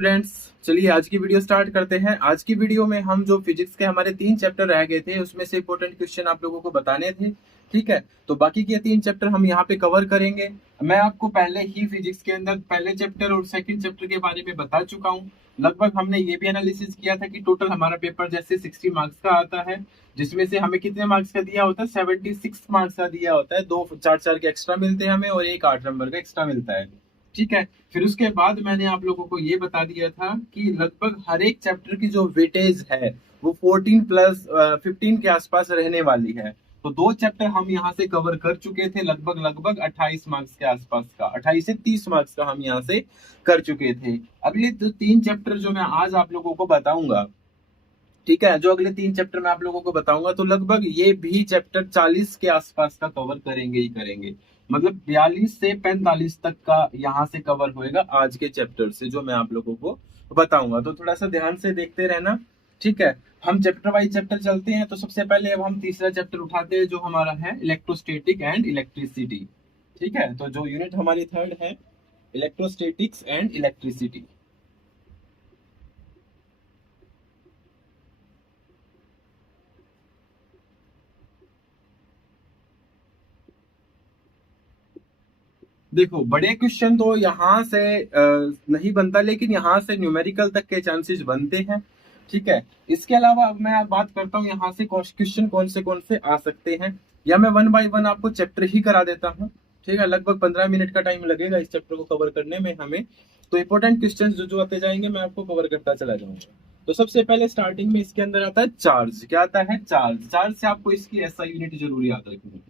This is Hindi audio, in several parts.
स्टूडेंट्स, चलिए आज की वीडियो स्टार्ट करते हैं। आज की वीडियो में हम जो फिजिक्स के हमारे 3 चैप्टर रह गए थे उसमें से इंपॉर्टेंट क्वेश्चन आप लोगों को बताने थे। ठीक है, तो बाकी के 3 चैप्टर हम यहाँ पे कवर करेंगे। मैं आपको पहले ही फिजिक्स के अंदर पहले चैप्टर और सेकंड चैप्टर के बारे में बता चुका हूँ। लगभग हमने ये भी एनालिसिस किया था कि टोटल हमारा पेपर जैसे 60 मार्क्स का आता है, जिसमें से हमें कितने मार्क्स का दिया होता है, 76 मार्क्स का दिया होता है। 2 4 4 के एक्स्ट्रा मिलते हैं हमें और एक 8 नंबर का एक्स्ट्रा मिलता है। ठीक है, फिर उसके बाद मैंने आप लोगों को ये बता दिया था कि लगभग हर एक चैप्टर की जो वेटेज है वो 14 प्लस 15 के आसपास रहने वाली है। तो 2 चैप्टर हम यहाँ से कवर कर चुके थे, लगभग लगभग 28 मार्क्स के आसपास का, 28 से 30 मार्क्स का हम यहाँ से कर चुके थे। अगले 3 चैप्टर जो मैं आज आप लोगों को बताऊंगा, ठीक है, जो अगले 3 चैप्टर मैं आप लोगों को बताऊंगा, तो लगभग ये भी चैप्टर 40 के आसपास का कवर करेंगे ही करेंगे। मतलब 42 से 45 तक का यहाँ से कवर होएगा आज के चैप्टर से, जो मैं आप लोगों को बताऊंगा। तो थोड़ा सा ध्यान से देखते रहना। ठीक है, हम चैप्टर वाइज चैप्टर चलते हैं। तो सबसे पहले अब हम तीसरा चैप्टर उठाते हैं, जो हमारा है इलेक्ट्रोस्टैटिक एंड इलेक्ट्रिसिटी। ठीक है, तो जो यूनिट हमारी थर्ड है, इलेक्ट्रोस्टैटिक्स एंड इलेक्ट्रिसिटी। देखो, बड़े क्वेश्चन तो यहाँ से नहीं बनता, लेकिन यहाँ से न्यूमेरिकल तक के चांसेस बनते हैं। ठीक है, इसके अलावा अब मैं बात करता हूँ यहाँ से क्वेश्चन कौन से आ सकते हैं, या मैं वन बाय वन आपको चैप्टर ही करा देता हूँ। ठीक है, लगभग 15 मिनट का टाइम लगेगा इस चैप्टर को कवर करने में हमें। तो इंपॉर्टेंट क्वेश्चन जो जो आते जाएंगे मैं आपको कवर करता चला जाऊंगा। तो सबसे पहले स्टार्टिंग में इसके अंदर आता है चार्ज। क्या आता है? चार्ज। चार्ज से आपको इसकी एसआई यूनिट जरूर याद रखनी है।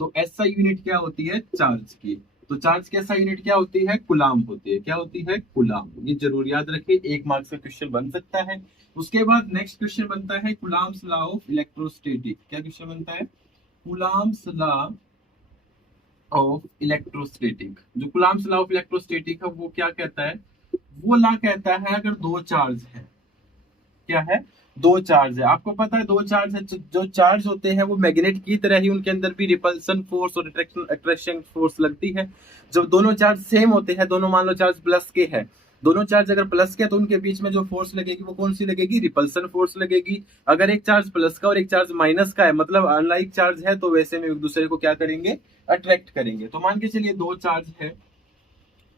तो एसआई यूनिट क्या होती है? चार्ज की। तो चार्ज की एसआई यूनिट क्या होती है? कुलाम होती है। क्या होती है? कुलाम। ये जरूर याद रखिए, 1 मार्क्स का क्वेश्चन बन सकता है। उसके बाद नेक्स्ट क्वेश्चन बनता है कुलाम्स लॉ ऑफ इलेक्ट्रोस्टैटिक। क्या क्वेश्चन बनता है? Coulomb's law of electrostatic. जो कुलाम्स लॉ ऑफ इलेक्ट्रोस्टैटिक है वो क्या कहता है? वो लॉ कहता है अगर 2 चार्ज है, क्या है? 2 चार्ज है। आपको पता है 2 चार्ज है, जो चार्ज होते हैं वो मैग्नेट की तरह ही उनके अंदर भी रिपल्सन फोर्स और अट्रैक्शन फोर्स लगती है। जब दोनों चार्ज सेम होते हैं, दोनों मान लो चार्ज प्लस के है, दोनों चार्ज अगर प्लस के, तो उनके बीच में जो फोर्स लगेगी वो कौन सी लगेगी? रिपल्सन फोर्स लगेगी। अगर एक चार्ज प्लस का और एक चार्ज माइनस का है, मतलब अनलाइक चार्ज है, तो वैसे में एक दूसरे को क्या करेंगे? अट्रैक्ट करेंगे। तो मान के चलिए 2 चार्ज है,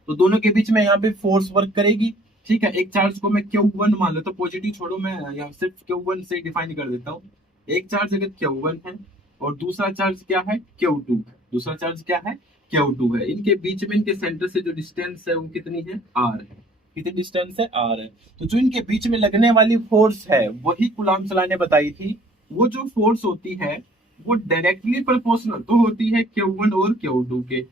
तो दोनों के बीच में यहाँ पे फोर्स वर्क करेगी। ठीक है, एक चार्ज को मैं Q1 मान लेता हूँ, पॉजिटिव छोड़ो, मैं यहाँ सिर्फ Q1 से डिफाइन कर देता हूँ। एक चार्ज अगर Q1 है और दूसरा चार्ज क्या है? Q2 है। दूसरा चार्ज क्या है? Q2 है। इनके बीच में, इनके सेंटर से जो डिस्टेंस है वो कितनी है? R है। कितनी डिस्टेंस है? R है। तो जो इनके बीच में लगने वाली फोर्स है वही कुलाम्स लॉ ने बताई थी। वो जो फोर्स होती है वो डायरेक्टली प्रोपोर्शनल तो होती है Q1 और Q2 के,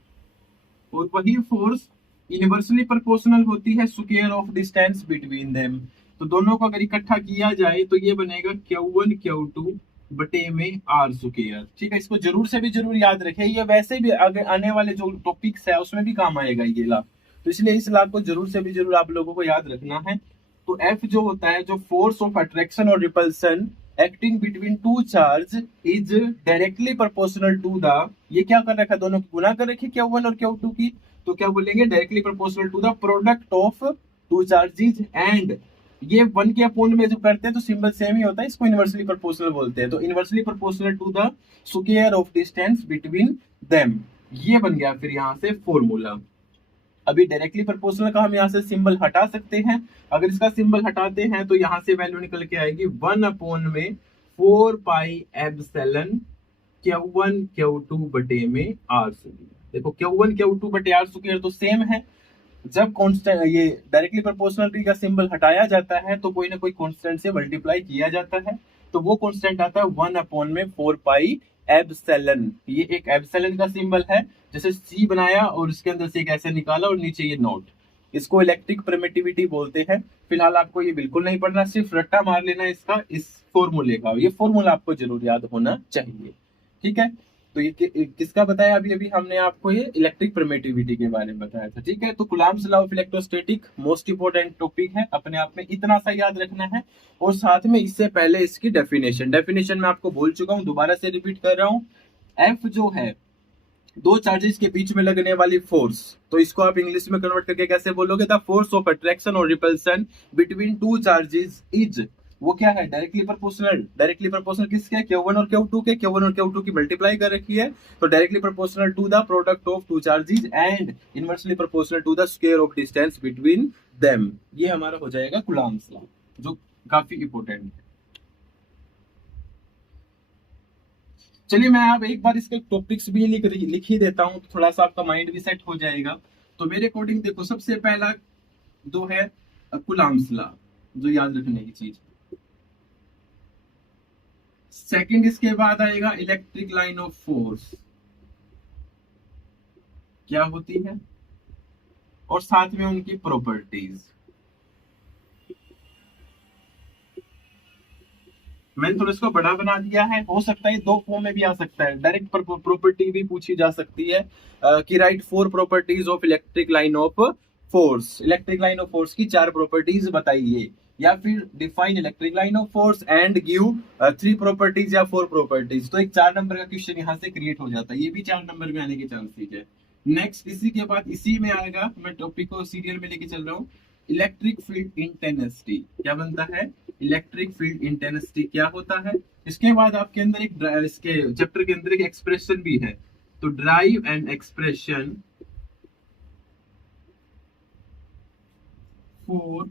और वही फोर्स इनवर्सली प्रोपोर्शनल होती है square of distance between them. तो दोनों को अगर इकट्ठा किया जाए तो ये बनेगा Q1 Q2 बटे में R स्क्वायर। ठीक है, इसको जरूर से भी जरूर याद रखें, ये वैसे भी आगे आने वाले जो टॉपिक्स है उसमें भी काम आएगा ये ला। तो इसलिए इस ला को जरूर से भी जरूर आप लोगों को याद रखना है। तो F जो होता है, जो फोर्स ऑफ अट्रैक्शन और repulsion acting between two charge is directly proportional to the, ये क्या कर रखा है? दोनों की गुना कर रखी है, Q1 और Q2 की। तो क्या बोलेंगे? Directly proportional to the product of two charges. And ये 1 के अपोन में जो करते हैं तो सिंबल सेम ही होता है, इसको इनवर्सली प्रोपोर्शनल बोलते हैं। तो inversely proportional to the square of distance between them, ये बन गया फिर यहाँ से फॉर्मूला। अभी डायरेक्टली प्रोपोर्शनल का हम यहाँ से सिंबल हटा सकते हैं। अगर इसका सिंबल हटाते हैं तो यहाँ से वैल्यू निकल के आएगी 1 अपोन में 4 पाई एप्सिलॉन Q1 Q2 बटे में R स्क्वायर। देखो Q1 Q2 बटे R स्क्वायर तो सेम है। जब कांस्टेंट, ये डायरेक्टली प्रोपोर्शनलिटी का सिंबल हटाया जाता है तो कोई ना कोई कांस्टेंट से मल्टीप्लाई किया जाता है। तो वो कांस्टेंट आता है 1 अपॉन में 4 पाई एप्सिलॉन। ये एक एप्सिलॉन का सिंबल है, जैसे सी बनाया और उसके अंदर से एक ऐसे निकाला और नीचे ये नोट। इसको इलेक्ट्रिक परमिटिविटी बोलते हैं। फिलहाल आपको ये बिल्कुल नहीं पढ़ना, सिर्फ रट्टा मार लेना इसका, इस फॉर्मूले का। ये फॉर्मूला आपको जरूर याद होना चाहिए। ठीक है, तो ये किसका बताया? अभी अभी हमने आपको ये इलेक्ट्रिक परमिटिविटी के बारे में बताया था। ठीक है, तो Coulomb's law of electrostatic most important topic है, अपने आप में इतना सा याद रखना है। और साथ में इससे पहले इसकी डेफिनेशन मैं आपको बोल चुका हूं, दोबारा से रिपीट कर रहा हूं। एफ जो है दो चार्जेस के बीच में लगने वाली फोर्स, तो इसको आप इंग्लिश में कन्वर्ट करके कैसे बोलोगे? द फोर्स ऑफ अट्रैक्शन और repulsion between two charges is, वो क्या है? Directly proportional. डायरेक्टली प्रोपोर्शनल किसके? Q1 और Q2 के। Q1 और Q2 की मल्टीप्लाई कर रखी है, तो directly proportional to the product of two charges and inversely proportional to the square of distance between them. ये हमारा हो जाएगा कूलम्ब्स लॉ, जो काफी इंपॉर्टेंट है। चलिए मैं अब एक बार इसके टॉपिक्स भी लिख ही देता हूँ, तो थोड़ा सा आपका माइंड भी सेट हो जाएगा। तो मेरे अकॉर्डिंग देखो, सबसे पहला जो है कूलम्ब्स लॉ, जो याद रखने की चीज। सेकंड इसके बाद आएगा इलेक्ट्रिक लाइन ऑफ फोर्स, क्या होती है, और साथ में उनकी प्रॉपर्टीज। मैंने थोड़ा इसको बड़ा बना दिया है, हो सकता है दो फॉर्म में भी आ सकता है, डायरेक्ट प्रॉपर्टी भी पूछी जा सकती है कि right four properties of electric line of force. Electric line of force की चार प्रॉपर्टीज बताइए, या फिर define electric line of force and give three properties या फोर प्रॉपर्टीज। तो एक 4 नंबर का क्वेश्चन यहाँ से क्रिएट हो जाता है, ये भी 4 नंबर में आने के चांसेस है। नेक्स्ट इसी के बाद इसी में आएगा, मैं टॉपिक को सीरियल में लेके चल रहा हूँ, इलेक्ट्रिक फील्ड इंटेंसिटी क्या बनता है? इलेक्ट्रिक फील्ड इंटेंसिटी क्या होता है? इसके बाद आपके अंदर एक इसके चैप्टर के अंदर एक एक्सप्रेशन भी है, तो derive and expression for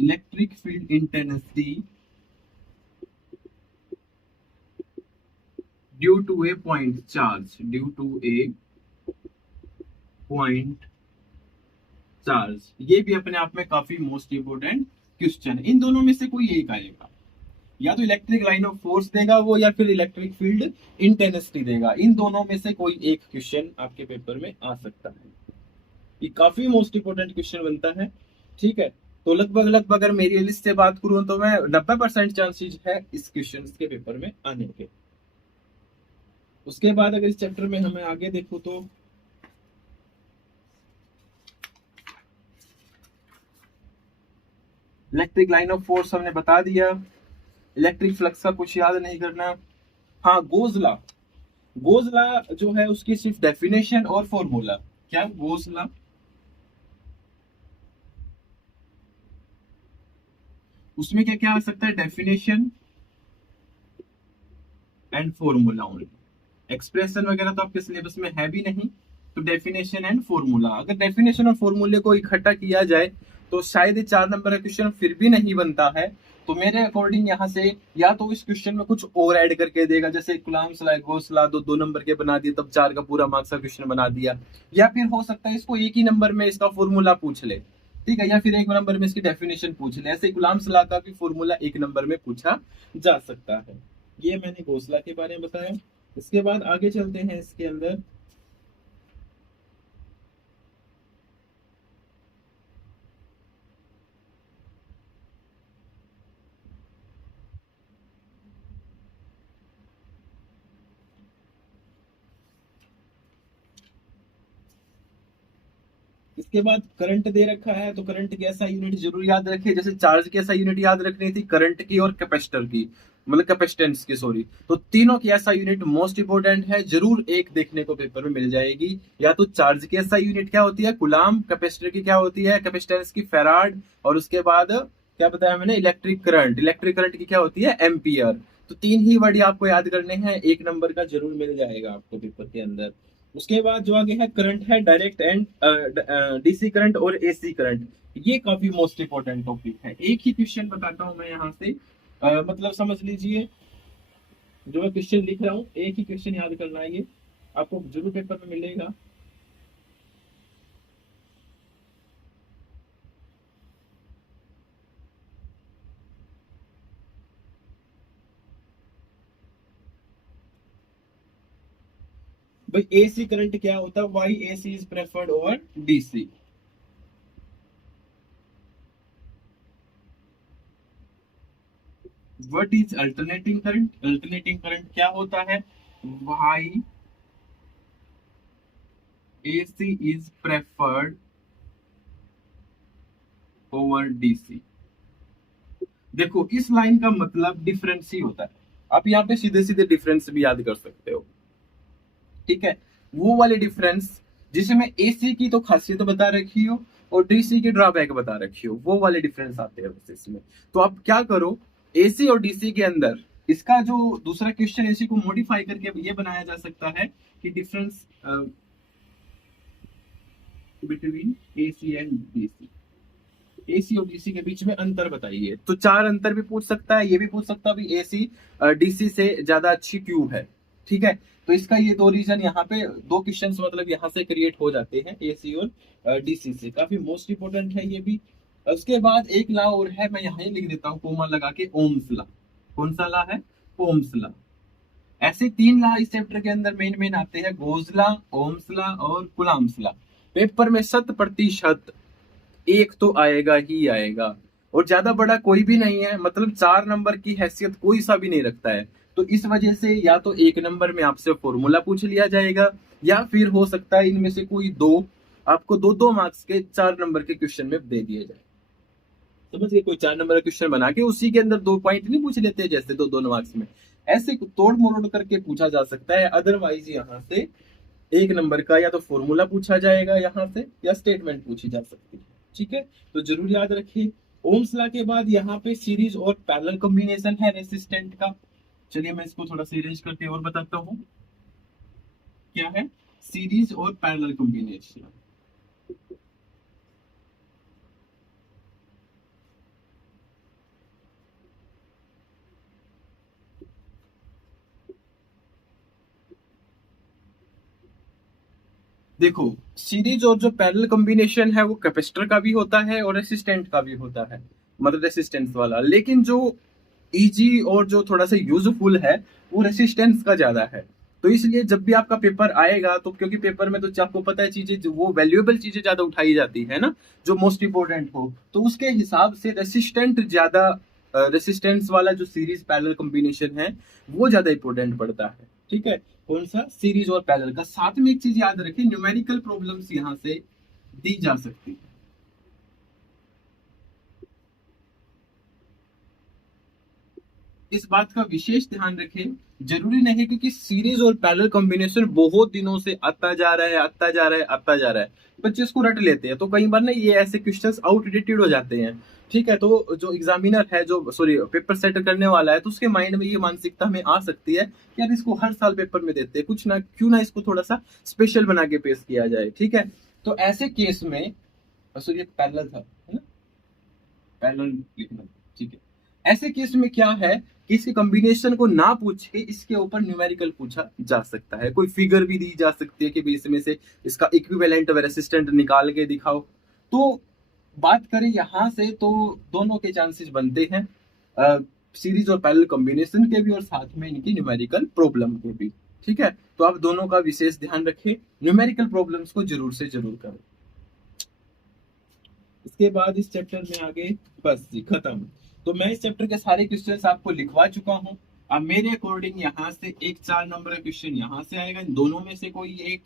electric field intensity due to a point charge, due to a point charge. ये भी अपने आप में काफी मोस्ट इंपोर्टेंट क्वेश्चन है। इन दोनों में से कोई एक आएगा, या तो इलेक्ट्रिक लाइन ऑफ फोर्स देगा वो, या फिर इलेक्ट्रिक फील्ड इंटेंसिटी देगा। इन दोनों में से कोई एक क्वेश्चन आपके पेपर में आ सकता है। ये काफी मोस्ट इंपोर्टेंट क्वेश्चन बनता है, ठीक है। तो लगभग लगभग अगर मेरी लिस्ट से बात करूं तो मैं 90% चांसेस है इस क्वेश्चन के पेपर में आने के। उसके बाद अगर इस चैप्टर में हमें आगे देखो तो इलेक्ट्रिक लाइन ऑफ फोर्स हमने बता दिया। इलेक्ट्रिक फ्लक्स का कुछ याद नहीं करना। हाँ, गोज लॉ, गोज लॉ जो है उसकी सिर्फ डेफिनेशन और फॉर्मूला। क्या गोज लॉ? उसमें क्या क्या आ सकता है? Definition and formula only. Expression वगैरह तो आपके सिलेबस में है भी नहीं, तो डेफिनेशन एंड फॉर्मूला। अगर डेफिनेशन और फॉर्मूले को इकट्ठा किया जाए तो शायद 4 नंबर का क्वेश्चन फिर भी नहीं बनता है। तो मेरे अकॉर्डिंग यहाँ से या तो इस क्वेश्चन में कुछ और ऐड करके देगा, जैसे कूलम्ब्स लॉ, गोस लॉ 2 नंबर के बना दिए, तब 4 का पूरा मार्क्स का क्वेश्चन बना दिया। या फिर हो सकता है इसको एक ही नंबर में इसका फॉर्मूला पूछ ले, ठीक है, या फिर एक नंबर में इसकी डेफिनेशन पूछ ले। ऐसे कूलम्ब्स लॉ का भी फॉर्मूला एक नंबर में पूछा जा सकता है। ये मैंने गोस लॉ के बारे में बताया। इसके बाद आगे चलते हैं इसके अंदर। इसके बाद करंट दे रखा है, तो करंट की ऐसा यूनिट जरूर याद रखिए, जैसे चार्ज की ऐसा यूनिट याद रखनी थी, करंट की और कैपेसिटर की, मतलब कैपेसिटेंस की, सॉरी। तो तीनों की ऐसा यूनिट मोस्ट इंपोर्टेंट है, जरूर एक देखने को पेपर में मिल जाएगी। या तो चार्ज की ऐसा यूनिट क्या होती है? कूलम्ब। कैपेसिटर की क्या होती है? कैपेसिटेंस की फैराड। और उसके बाद क्या बताया मैंने? Electric current. इलेक्ट्रिक करंट की क्या होती है? एम्पियर। तो 3 ही वर्ड आपको याद करने हैं, एक नंबर का जरूर मिल जाएगा आपको पेपर के अंदर। उसके बाद जो आगे है करंट है, डायरेक्ट एंड डीसी करंट और एसी करंट। ये काफी मोस्ट इंपोर्टेंट टॉपिक है। एक ही क्वेश्चन बताता हूं मैं यहाँ से, मतलब समझ लीजिए, जो मैं क्वेश्चन लिख रहा हूँ एक ही क्वेश्चन याद करना है, ये आपको जरूर पेपर में मिलेगा। भाई एसी करंट क्या होता है? Why AC is preferred over DC. What is alternating current? Alternating current क्या होता है? Why AC is preferred over DC. देखो इस लाइन का मतलब डिफरेंस ही होता है। आप यहाँ पे सीधे सीधे डिफरेंस भी याद कर सकते हो, ठीक है। वो वाले डिफरेंस जिसमें एसी की तो खासियत बता रखी हो और डीसी की ड्रॉबैक बता रखी हो, वो वाले डिफरेंस आते हैं बस इसमें। तो आप क्या करो, एसी और डीसी के अंदर इसका जो दूसरा क्वेश्चन एसी को मॉडिफाई करके ये बनाया जा सकता है कि difference between AC and DC, AC और डीसी के बीच में अंतर बताइए। तो चार अंतर भी पूछ सकता है, ये भी पूछ सकता है भी एसी डीसी से ज्यादा अच्छी क्यों है। ठीक है, तो इसका ये दो रीजन यहाँ पे, दो क्वेश्चंस मतलब यहाँ से क्रिएट हो जाते हैं एसी और डीसी से। काफी मोस्ट इंपोर्टेंट है ये भी। उसके बाद एक लॉ और है, मैं यहाँ ही लिख देता हूँ कोमा लगा के, ओम्स लॉ। कौन सा लॉ है? Ohm's law. ऐसे तीन लॉ इस चैप्टर के अंदर मेन मेन आते हैं, गोज लॉ, ओम्स लॉ और कुलाम्स लॉ। पेपर में 100% एक तो आएगा ही आएगा, और ज्यादा बड़ा कोई भी नहीं है, मतलब 4 नंबर की हैसियत कोई सा भी नहीं रखता है। तो इस वजह से या तो 1 नंबर में आपसे फॉर्मूला पूछ लिया जाएगा, या फिर हो सकता है इनमें से कोई दो आपको 2-2 मार्क्स के 4 नंबर के क्वेश्चन में दे दिए जाए। समझ गए? कोई 4 नंबर का क्वेश्चन बना के उसी के अंदर 2 पॉइंट नहीं पूछ लेते जैसे 2-2 मार्क्स में, ऐसे तोड़ मरोड़ करके पूछा जा सकता है। अदरवाइज यहाँ से 1 नंबर का या तो फॉर्मूला पूछा जाएगा यहाँ से, या स्टेटमेंट पूछी जा सकती है। ठीक है, तो जरूर याद रखिए। ओम्स लॉ के बाद यहाँ पे सीरीज और पैरेलल कॉम्बिनेशन है रेसिस्टेंट का। चलिए मैं इसको थोड़ा सा अरेंज करके और बताता हूँ क्या है सीरीज और पैरेलल कॉम्बिनेशन। देखो, सीरीज और जो पैरेलल कॉम्बिनेशन है वो कैपेसिटर का भी होता है और रेसिस्टेंट का भी होता है, मतलब रेसिस्टेंस वाला। लेकिन जो इजी और जो थोड़ा सा यूजफुल है वो रेसिस्टेंस का ज्यादा है। तो इसलिए जब भी आपका पेपर आएगा, तो क्योंकि पेपर में तो आपको पता है चीजें जो वो वैल्यूएबल चीजें ज्यादा उठाई जाती है ना, जो मोस्ट इंपोर्टेंट हो, तो उसके हिसाब से रेसिस्टेंट ज्यादा, रेसिस्टेंस वाला जो सीरीज पैरेलल कॉम्बिनेशन है वो ज्यादा इंपॉर्टेंट पड़ता है। ठीक है, कौन सा? सीरीज और पैरेलल का। साथ में एक चीज याद रखें, न्यूमेरिकल प्रॉब्लम्स यहाँ से दी जा सकती है। इस बात का विशेष ध्यान रखें, जरूरी नहीं क्योंकि सीरीज और पैरेलल कॉम्बिनेशन बहुत दिनों से आता जा रहा है, आता जा रहा है, आता जा रहा है, बच्चे इसको रट लेते हैं, तो कई बार ना ये ऐसे क्वेश्चंस आउटडेटेड हो जाते हैं। ठीक है, तो जो एग्जामिनर है, जो सॉरी पेपर सेट करने वाला है, तो उसके माइंड में ये मानसिकता हमें आ सकती है कि यार इसको हर साल पेपर में देते हैं, कुछ ना क्यों ना इसको थोड़ा सा स्पेशल बना के पेश किया जाए। ठीक है, तो ऐसे केस में, सॉरी पैरेलल था है ना, पैरेलल लिखना। ठीक है, ऐसे केस में क्या है कि इसके कॉम्बिनेशन को ना पूछ के इसके ऊपर न्यूमेरिकल पूछा जा सकता है, कोई फिगर भी दी जा सकती है कि भी इसमें से इसका इक्विवेलेंट व रेसिस्टेंट निकाल के दिखाओ। तो बात करें यहां से तो दोनों के चांसेस बनते हैं, सीरीज और पैरेलल कॉम्बिनेशन के भी और साथ में इनकी न्यूमेरिकल प्रॉब्लम के भी। ठीक है, तो आप दोनों का विशेष ध्यान रखें, न्यूमेरिकल प्रॉब्लम्स को जरूर से जरूर करें। इसके बाद इस चैप्टर में आगे बस जी खत्म। तो मैं इस चैप्टर के सारे क्वेश्चंस आपको लिखवा चुका हूँ। अब मेरे अकॉर्डिंग यहाँ से एक 4 नंबर का क्वेश्चन यहाँ से आएगा, इन दोनों में से कोई एक।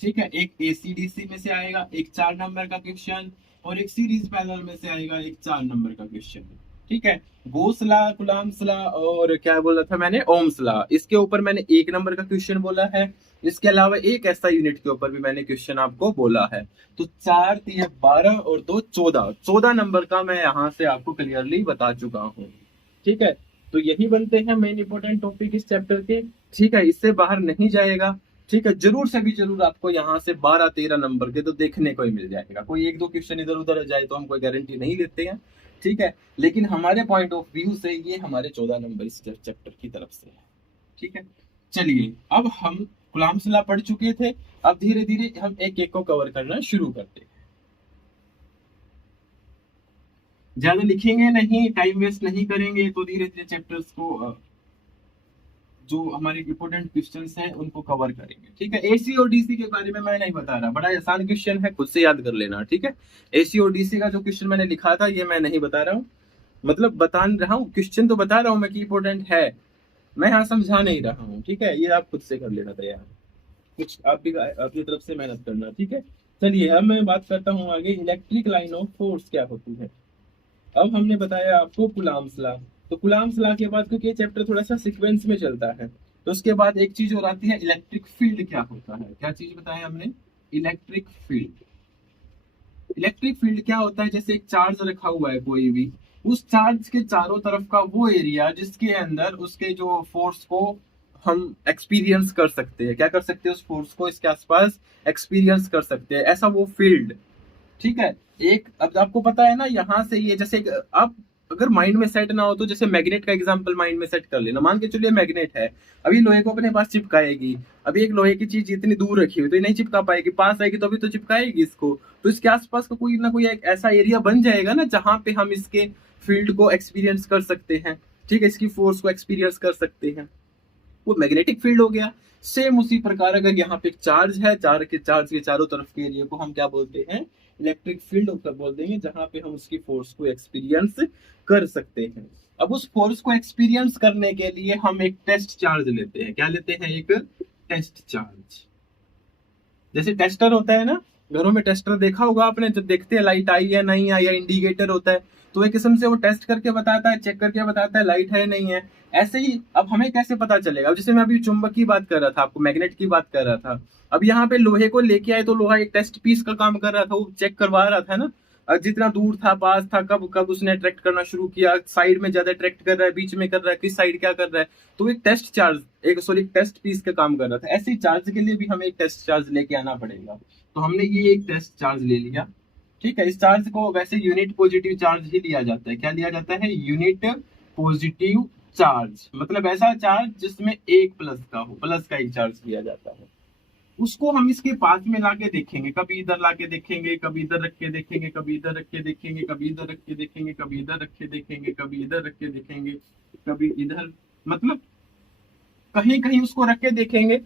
ठीक है, एक एसीडीसी में से आएगा एक 4 नंबर का क्वेश्चन, और एक सीरीज पैरेलल में से आएगा एक 4 नंबर का क्वेश्चन। ठीक है, गोसला, कुलाम्सला और क्या बोला था मैंने, ओम्सला, इसके ऊपर मैंने 1 नंबर का क्वेश्चन बोला है। इसके अलावा एक ऐसा यूनिट के ऊपर भी मैंने क्वेश्चन आपको बोला है। तो 4 3 12 और 2 14, 14 नंबर का मैं यहाँ से आपको क्लियरली बता चुका हूँ। ठीक है, तो यही बनते हैं मेन इंपोर्टेंट टॉपिक इस चैप्टर के। ठीक है, इससे बाहर नहीं जाएगा। ठीक है, जरूर से भी जरूर आपको यहाँ से 12 13 नंबर के तो देखने को ही मिल जाएगा। कोई एक दो क्वेश्चन इधर उधर जाए तो हम कोई गारंटी नहीं लेते हैं। ठीक है, लेकिन हमारे पॉइंट ऑफ व्यू से ये हमारे 14 नंबर इस चैप्टर की तरफ से है। ठीक है, चलिए अब हम गुलाम सलाह पढ़ चुके थे, अब धीरे धीरे हम एक एक को कवर करना शुरू करते हैं। ज्यादा लिखेंगे नहीं, टाइम वेस्ट नहीं करेंगे, तो धीरे धीरे चैप्टर्स को जो हमारे इंपोर्टेंट क्वेश्चंस हैं उनको कवर करेंगे। ठीक है, एसी और डीसी के बारे में मैं नहीं बता रहा, बड़ा आसान क्वेश्चन है, खुद से याद कर लेना। ठीक है, एसी और डीसी का जो क्वेश्चन मैंने लिखा था ये मैं नहीं बता रहा हूँ, मतलब बता रहा हूँ, क्वेश्चन तो बता रहा हूँ मैं कि इंपोर्टेंट है, मैं यहाँ समझा नहीं रहा हूँ। ठीक है, ये आप खुद से कर लेना तैयार, कुछ आप भी अपनी तरफ से मेहनत करना। ठीक है, चलिए अब मैं बात करता हूँ आगे, इलेक्ट्रिक लाइन ऑफ फोर्स क्या होती है। अब हमने बताया आपको कुलाम्स लॉ, तो कुलाम्स लॉ के बाद क्योंकि ये चैप्टर थोड़ा सा सीक्वेंस में चलता है, तो उसके बाद एक चीज और आती है इलेक्ट्रिक फील्ड। क्या होता है, क्या चीज बताया हमने, इलेक्ट्रिक फील्ड। इलेक्ट्रिक फील्ड क्या होता है, जैसे एक चार्ज रखा हुआ है कोई भी, उस चार्ज के चारों तरफ का वो एरिया जिसके अंदर उसके जो फोर्स को हम एक्सपीरियंस कर सकते हैं, क्या कर सकते हैं, उस फोर्स को इसके आसपास एक्सपीरियंस कर सकते हैं, ऐसा वो फील्ड। ठीक है। एक अब आपको पता है ना, यहाँ से ये जैसे आप अगर माइंड में सेट ना हो तो जैसे मैग्नेट का एग्जांपल माइंड में सेट कर लेना। मान के चलिए मैग्नेट है, अभी लोहे को अपने पास चिपकाएगी। अभी एक लोहे की चीज इतनी दूर रखी हुई तो ये नहीं चिपका पाएगी, पास आएगी तो अभी तो चिपकाएगी इसको। तो इसके आसपास का कोई ना कोई एक ऐसा एरिया बन जाएगा ना जहां पे हम इसके फील्ड को एक्सपीरियंस कर सकते हैं। ठीक है, इसकी फोर्स को एक्सपीरियंस कर सकते हैं, वो मैग्नेटिक फील्ड हो गया। सेम उसी प्रकार अगर यहाँ पे एक चार्ज है, चार्ज के चारों तरफ के एरिया को हम क्या बोलते हैं, इलेक्ट्रिक फील्ड होकर बोल देंगे, जहां पे हम उसकी फोर्स को एक्सपीरियंस कर सकते हैं। अब उस फोर्स को एक्सपीरियंस करने के लिए हम एक टेस्ट चार्ज लेते हैं। क्या लेते हैं, एक टेस्ट चार्ज। जैसे टेस्टर होता है ना, घरों में टेस्टर देखा होगा आपने, जब देखते हैं लाइट आई है नहीं आई, या इंडिकेटर होता है, तो एक किस्म से वो टेस्ट करके बताता है, चेक करके बताता है लाइट है नहीं है। ऐसे ही अब हमें कैसे पता चलेगा, अब जैसे मैं अभी चुंबक की बात कर रहा था, आपको मैग्नेट की बात कर रहा था, अब यहाँ पे लोहे को लेके आए तो लोहा एक टेस्ट पीस का काम कर रहा था, वो चेक करवा रहा था ना, जितना दूर था, पास था, कब कब उसने अट्रैक्ट करना शुरू किया, साइड में ज्यादा अट्रैक्ट कर रहा है, बीच में कर रहा है, किस साइड क्या कर रहा है, तो एक टेस्ट चार्ज, एक सॉरी टेस्ट पीस का काम कर रहा था। ऐसे ही चार्ज के लिए भी हमें एक टेस्ट चार्ज लेके आना पड़ेगा। तो हमने ये एक टेस्ट चार्ज ले लिया। ठीक है, इस चार्ज को वैसे यूनिट पॉजिटिव चार्ज ही लिया जाता है। क्या लिया जाता है, यूनिट पॉजिटिव चार्ज, मतलब ऐसा चार्ज जिसमें एक प्लस का हो, प्लस का एक चार्ज लिया जाता है। उसको हम इसके पास में लाके देखेंगे, कभी इधर लाके देखेंगे, कभी इधर रख के देखेंगे, कभी इधर रख के देखेंगे, कभी इधर रख के देखेंगे, कभी इधर रख के देखेंगे, कभी इधर रख के देखेंगे, कभी इधर, मतलब कहीं कहीं उसको रख के देखेंगे।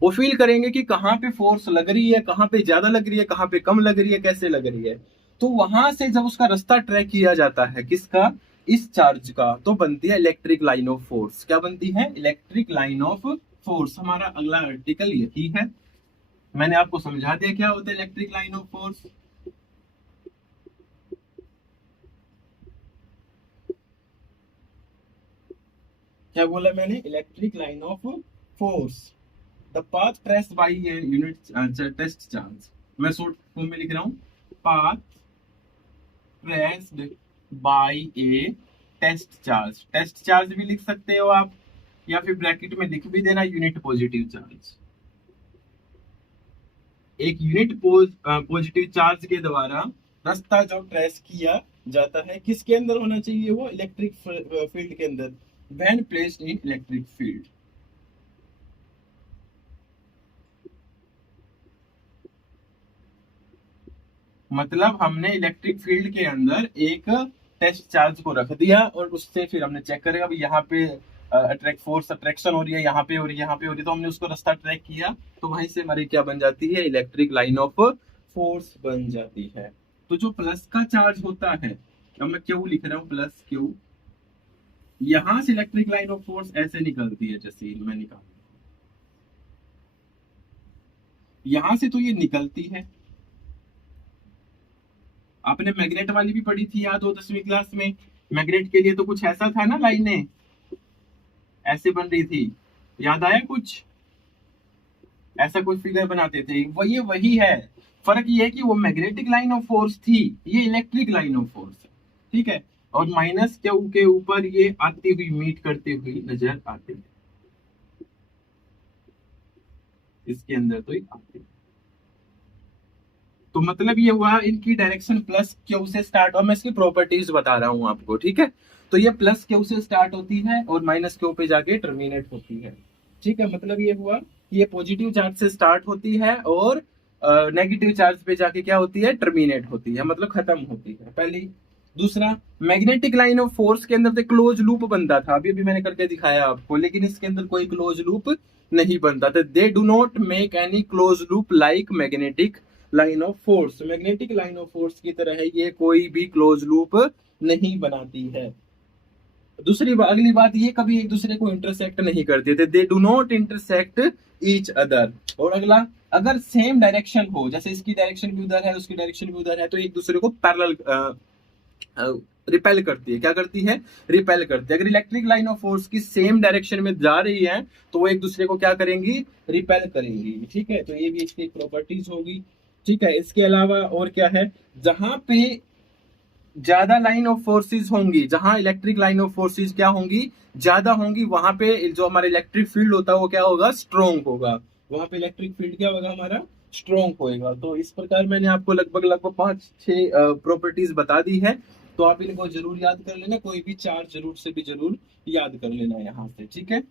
वो फील करेंगे कि कहाँ पे फोर्स लग रही है, कहाँ पे ज्यादा लग रही है, कहाँ पे कम लग रही है, कैसे लग रही है। तो वहां से जब उसका रास्ता ट्रैक किया जाता है, किसका, इस चार्ज का, तो बनती है इलेक्ट्रिक लाइन ऑफ फोर्स। क्या बनती है, इलेक्ट्रिक लाइन ऑफ फोर्स। हमारा अगला आर्टिकल यही है। मैंने आपको समझा दिया क्या होता है इलेक्ट्रिक लाइन ऑफ फोर्स। क्या बोला मैंने, electric line of force, the path traced by a unit test charge. मैं शॉर्ट फॉर्म में लिख रहा हूं, path traced by a test charge. Test charge भी लिख सकते हो आप, या फिर ब्रैकेट में लिख भी देना यूनिट पॉजिटिव चार्ज। एक यूनिट पॉजिटिव चार्ज के द्वारा रास्ता जो ट्रेस किया जाता है, किसके अंदर होना चाहिए, वो इलेक्ट्रिक फील्ड के अंदर, when placed in electric field. मतलब हमने इलेक्ट्रिक फील्ड के अंदर एक टेस्ट चार्ज को रख दिया, और उससे फिर हमने चेक करेगा अभी यहाँ पे अट्रैक्ट फोर्स अट्रैक्शन हो रही है, यहाँ पे हो रही है, यहाँ पे हो रही है, तो हमने उसको रास्ता ट्रैक किया, तो वहीं से हमारी क्या बन जाती है, इलेक्ट्रिक लाइन ऑफ फोर्स बन जाती है। तो जो प्लस का चार्ज होता है, अब मैं क्यू लिख रहा हूँ, प्लस क्यू, यहां से इलेक्ट्रिक लाइन ऑफ फोर्स ऐसे निकलती है, जैसे मैं निकाल, यहां से तो ये निकलती है। आपने मैग्नेट वाली भी पढ़ी थी, याद हो 10वीं क्लास में, मैग्नेट के लिए तो कुछ ऐसा था ना, लाइनें ऐसे बन रही थी, याद आया कुछ, ऐसा कुछ फिगर बनाते थे, वही है। फर्क ये है कि वो मैग्नेटिक लाइन ऑफ फोर्स थी, ये इलेक्ट्रिक लाइन ऑफ फोर्स है। ठीक है, और माइनस क्यू के ऊपर ये आती हुई मीट करती हुई नजर आती है, इसके अंदर तो आती है। तो मतलब ये हुआ इनकी डायरेक्शन प्लस क्यू से स्टार्ट, और मैं इसकी प्रॉपर्टीज बता रहा हूं आपको। ठीक है, तो ये प्लस क्यू से स्टार्ट होती है और माइनस क्यू पे जाके टर्मिनेट होती है। ठीक है, मतलब ये हुआ कि ये पॉजिटिव चार्ज से स्टार्ट होती है और नेगेटिव चार्ज पे जाके क्या होती है, टर्मिनेट होती है, मतलब खत्म होती है, पहली। दूसरा, मैग्नेटिक लाइन ऑफ फोर्स के अंदर तो क्लोज लूप बनता था, अभी मैंने करके दिखाया आपको, लेकिन इसके अंदर कोई क्लोज लूप नहीं बनता था। They do not make any close loop like magnetic line of force. Magnetic line of force की तरह ये कोई भी क्लोज लूप नहीं बनाती है। दूसरी अगली बात, ये कभी एक दूसरे को इंटरसेक्ट नहीं करते थे, they do not intersect each other. और अगला, अगर सेम डायरेक्शन हो, जैसे इसकी डायरेक्शन भी उधर है, उसकी डायरेक्शन भी उधर है, तो एक दूसरे को पैरेलल रिपेल करती है। क्या करती है? रिपेल करती है। अगर इलेक्ट्रिक लाइन ऑफ फोर्स की सेम डायरेक्शन में जा रही है तो वो एक दूसरे को क्या करेंगी? रिपेल करेंगी। ठीक है, तो ये भी इसकी प्रॉपर्टीज होगी। ठीक है, इसके अलावा और क्या है? जहां पे ज्यादा लाइन ऑफ फोर्सेस होंगी, जहां इलेक्ट्रिक लाइन ऑफ फोर्सेस क्या होंगी? ज्यादा होंगी, वहां पे जो हमारा इलेक्ट्रिक फील्ड होता है वो क्या होगा? स्ट्रॉन्ग होगा। वहां पे इलेक्ट्रिक फील्ड क्या होगा हमारा? स्ट्रॉन्ग होएगा। तो इस प्रकार मैंने आपको लगभग लगभग 5-6 प्रॉपर्टीज बता दी है। तो आप इनको जरूर याद कर लेना, कोई भी चार जरूर से भी जरूर याद कर लेना यहाँ से। ठीक है,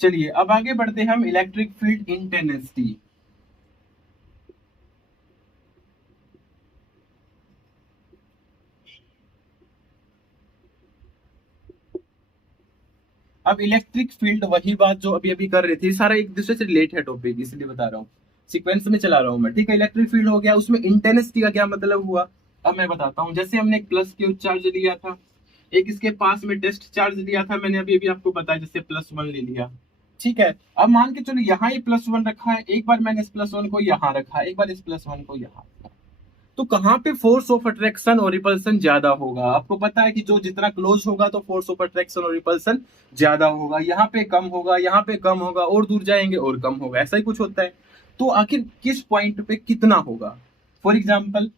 चलिए अब आगे बढ़ते हैं हम इलेक्ट्रिक फील्ड इंटेंसिटी। अब इलेक्ट्रिक फील्ड, वही बात जो अभी अभी कर रहे थे, सारा एक दूसरे से रिलेट है टॉपिक, इसलिए बता रहा हूँ, सीक्वेंस में चला रहा हूं मैं। ठीक है, इलेक्ट्रिक फील्ड हो गया, उसमें इंटेंसिटी का क्या मतलब हुआ? अब मैं बताता हूँ। जैसे हमने एक प्लस क्यू चार्ज लिया था, एक इसके पास में टेस्ट चार्ज लिया था, मैंने अभी अभी आपको बताया, जैसे +1 ले लिया। ठीक है, अब मान के चलो यहाँ ही +1 रखा है, एक बार मैंने इस +1 को यहाँ रखा, एक बार इस +1 को यहाँ रखा, तो कहां पे फोर्स ऑफ अट्रैक्शन और रिपल्सन ज्यादा होगा? आपको पता है कि जो जितना क्लोज होगा तो फोर्स ऑफ अट्रैक्शन और रिपल्सन ज्यादा होगा, यहाँ पे कम होगा, यहाँ पे कम होगा, और दूर जाएंगे और कम होगा, ऐसा ही कुछ होता है। तो आखिर किस पॉइंट पे कितना होगा? फॉर एग्जाम्पल,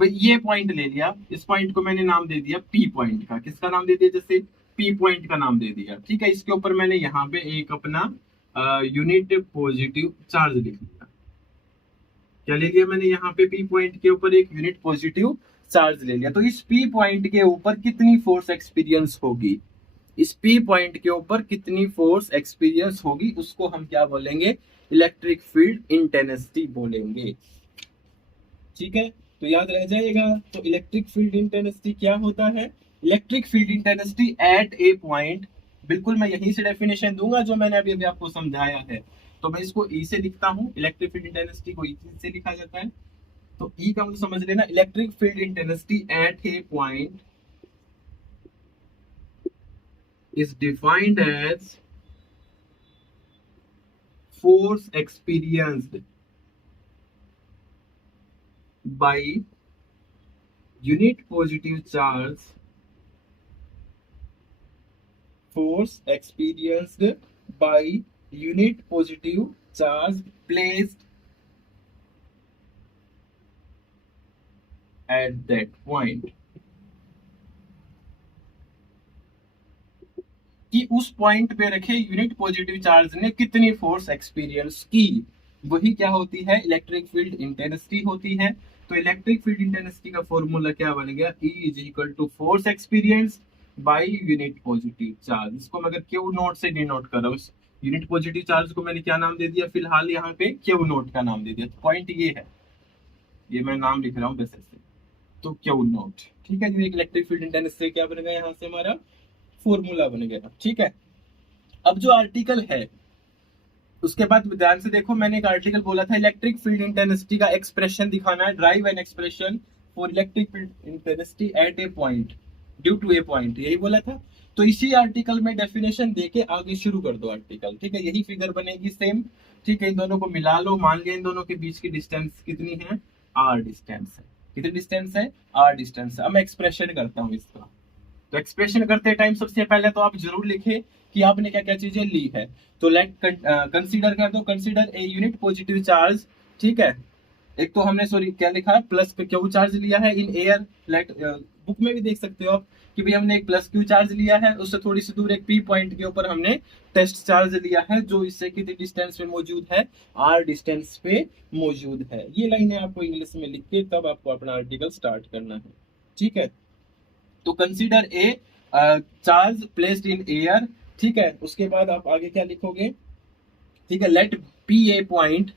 ये पॉइंट ले लिया, इस पॉइंट को मैंने नाम दे दिया पी पॉइंट का। किसका नाम दे दिया? जैसे पी पॉइंट का नाम दे दिया। ठीक है, इसके ऊपर मैंने यहाँ पे एक अपना यूनिट पॉजिटिव चार्ज लिख दिया। क्या ले लिया मैंने? यहाँ पे पी पॉइंट के ऊपर एक यूनिट पॉजिटिव चार्ज ले लिया। तो इस पी पॉइंट के ऊपर कितनी फोर्स एक्सपीरियंस होगी? इस पी पॉइंट के ऊपर कितनी फोर्स एक्सपीरियंस होगी, उसको हम क्या बोलेंगे? इलेक्ट्रिक फील्ड इंटेंसिटी बोलेंगे। ठीक है, तो याद रह जाएगा। तो इलेक्ट्रिक फील्ड इंटेंसिटी क्या होता है? Electric field intensity at a point, बिल्कुल मैं यहीं से डेफिनेशन दूंगा जो मैंने अभी अभी आपको समझाया है। तो मैं इसको ई से लिखता हूँ, इलेक्ट्रिक फील्ड इंटेंसिटी को ई से लिखा जाता है। तो ई का मतलब समझ लेना, electric field intensity at a point is defined as force experienced by unit positive charge, force experienced by unit positive charge placed at that point। कि उस पॉइंट पे रखे यूनिट पॉजिटिव चार्ज ने कितनी फोर्स एक्सपीरियंस की, वही क्या होती है? इलेक्ट्रिक फील्ड इंटेंसिटी होती है। तो इलेक्ट्रिक फील्ड इंटेंसिटी का फॉर्मूला क्या बन गया? E is equal to force experience by unit positive charge. इसको मैं अगर क्यू नोट से डिनोट कर रहा हूँ, यूनिट पॉजिटिव चार्ज को मैंने क्या नाम दे दिया? फिलहाल यहाँ पे क्यू नोट का नाम दे दिया। तो पॉइंट ये है, ये मैं नाम लिख रहा हूँ वैसे से, तो क्यू नोट। ठीक है, जो एक इलेक्ट्रिक फील्ड इंटेंसिटी क्या बन गया? यहाँ से हमारा फॉर्मूला बन गया। ठीक है, अब जो आर्टिकल है उसके बाद ध्यान से देखो, मैंने एक आर्टिकल बोला था इलेक्ट्रिक फील्ड इंटेंसिटी का एक्सप्रेशन दिखाना है, derive an expression for electric field intensity at a point due to a point, यही बोला था। तो इसी आर्टिकल में डेफिनेशन देके आगे शुरू कर दो आर्टिकल। ठीक है, यही फिगर बनेगी सेम। ठीक है, इन दोनों को मिला लो, मान लिया इन दोनों के बीच की डिस्टेंस कितनी है? आर डिस्टेंस है। कितनी डिस्टेंस है? आर डिस्टेंस है। अब मैं एक्सप्रेशन करता हूँ इसका। तो एक्सप्रेशन करते टाइम सबसे पहले तो आप जरूर लिखे कि आपने क्या क्या चीजें ली है। तो लेट कंसीडर कर दो, consider a unit positive charge. ठीक है, एक तो हमने सॉरी क्या लिखा है? प्लस क्यू चार्ज लिया है इन एयर। लेट बुक में भी देख सकते हो आप कि भाई हमने एक प्लस क्यू चार्ज लिया है, उससे थोड़ी सी दूर एक पी पॉइंट के ऊपर हमने टेस्ट चार्ज लिया है, जो इससे कितनी डिस्टेंस पे मौजूद है? आर डिस्टेंस पे मौजूद है। ये लाइनें आपको इंग्लिश में लिख के तब आपको अपना आर्टिकल स्टार्ट करना है। ठीक है, तो consider a charge placed in air. ठीक है, उसके बाद आप आगे क्या लिखोगे? ठीक है, let P a point,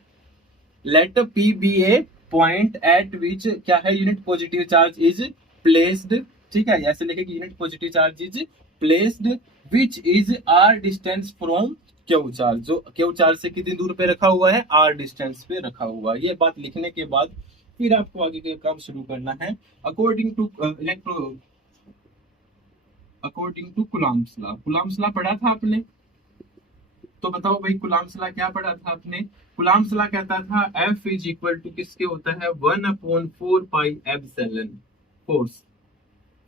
let P B a point at which क्या है? Unit positive charge is placed. ठीक है, ऐसे लिखे कि unit positive charge is placed which is R distance from Q charge, जो क्यू चार्ज से कितनी दूर पे रखा हुआ है? आर डिस्टेंस पे रखा हुआ है। ये बात लिखने के बाद फिर आपको आगे का काम शुरू करना है। According to according to Coulomb's law. Coulomb's law पढ़ा था आपने? तो बताओ भाई, कुलाम्स लॉ क्या पढ़ा था आपने? कुलाम्स लॉ कहता था F इज इक्वल टू किसके होता है, 1/4 pi epsilon force.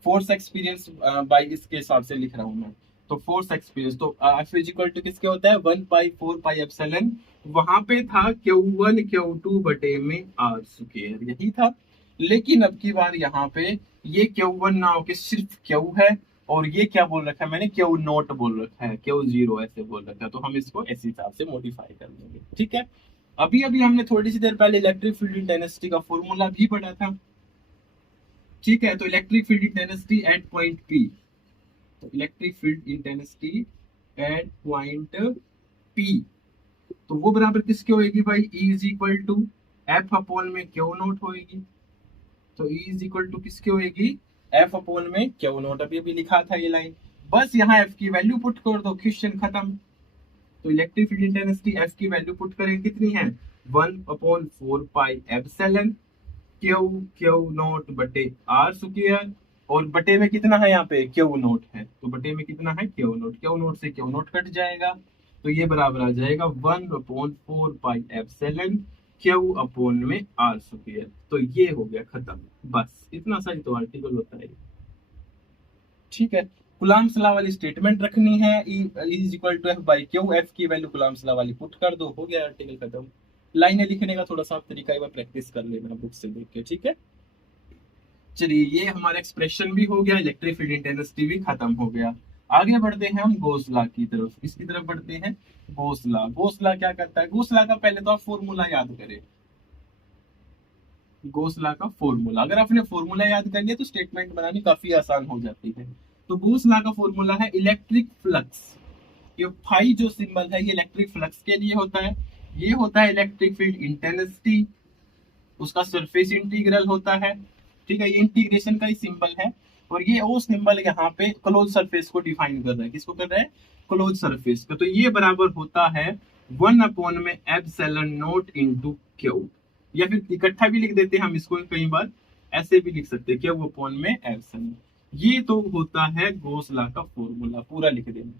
Force experience by इसके हिसाब से लिख रहा हूं मैं। तो फोर्स एक्सपीरियंस तो F इज इक्वल टू किसके होता है, 1/4 पाई एप्सिलॉन। वहां पे था Q1 Q2 बटे में आर स्क्वायर, यही था। लेकिन अब की बार यहाँ पे ये Q1 ना होके सिर्फ Q है, और ये क्या बोल रखा है मैंने, Q0 बोल रखा है, Q0 ऐसे बोल रखा है। तो हम इसको इस हिसाब से मॉडिफाई कर देंगे, ठीक है। अभी अभी हमने थोड़ी सी देर पहले इलेक्ट्रिक फील्ड इंटेंसिटी का फॉर्मूला भी पढ़ा था, ठीक है। तो electric field intensity at point P, तो electric field intensity at point P, तो वो बराबर किसके होएगी भाई, E is equal to F upon में क्यू नोट होएगी। तो E इज इक्वल टू किसके होएगी, एफ अपॉन में क्यू नोट। अभी अभी लिखा था ये लाइन, बस यहाँ एफ की वैल्यू पुट कर दो, क्वेश्चन खत्म। तो इलेक्ट्रिक फील्ड इंटेंसिटी एफ की वैल्यू पुट करें, कितनी है, 1/4 pi epsilon Q Q note बटे आर स्क्वायर, और बटे में कितना है यहाँ पे, क्यू नोट है, तो बटे में कितना है, क्यू नोट से क्यू नोट कट जाएगा, तो ये बराबर आ जाएगा 1/4 पाई एप्सिलॉन क्यू अपॉन में आर स्क्वायर। तो ये हो गया खत्म, बस इतना सा ही तो आर्टिकल होता है, ठीक है। कुलाम्स लॉ वाली स्टेटमेंट रखनी है, E is equal to F by Q, F की वैल्यू कुलाम्स लॉ वाली पुट कर दो, हो गया आर्टिकल खत्म। लाइनें लिखने का थोड़ा सा तरीका एक बार प्रैक्टिस कर लेना बुक से देख के, ठीक है। चलिए, ये हमारा एक्सप्रेशन भी हो गया, इलेक्ट्रिक फील्ड इंटेंसिटी भी खत्म हो गया। आगे बढ़ते हैं हम गोस लॉ की तरफ, इसकी तरफ बढ़ते हैं। गोस लॉ, गोस लॉ क्या करता है, गोस लॉ का पहले तो आप फॉर्मूला याद करें। गोस लॉ का फॉर्मूला, अगर आपने फॉर्मूला याद कर लिया तो स्टेटमेंट बनानी काफी आसान हो जाती है। तो गोस लॉ का फॉर्मूला है इलेक्ट्रिक फ्लक्स, ये फाई जो सिंबल है ये इलेक्ट्रिक फ्लक्स के लिए होता है। ये होता है इलेक्ट्रिक फील्ड इंटेंसिटी, उसका सरफेस इंटीग्रल होता है, ठीक है। ये इंटीग्रेशन का ही सिंबल है, और ये वो सिंबल यहाँ पे क्लोज सरफेस को डिफाइन कर रहा है, किसको कर रहा है, क्लोज सरफेस का। तो ये बराबर होता है 1 में एप्सिलॉन नोट इनटू क्यू, या फिर इकट्ठा भी लिख देते हैं हम इसको, कई बार ऐसे भी लिख सकते हैं, क्यू अपॉन में एप्सिलॉन। ये तो होता है गोस लॉ का फॉर्मूला, पूरा लिख देना,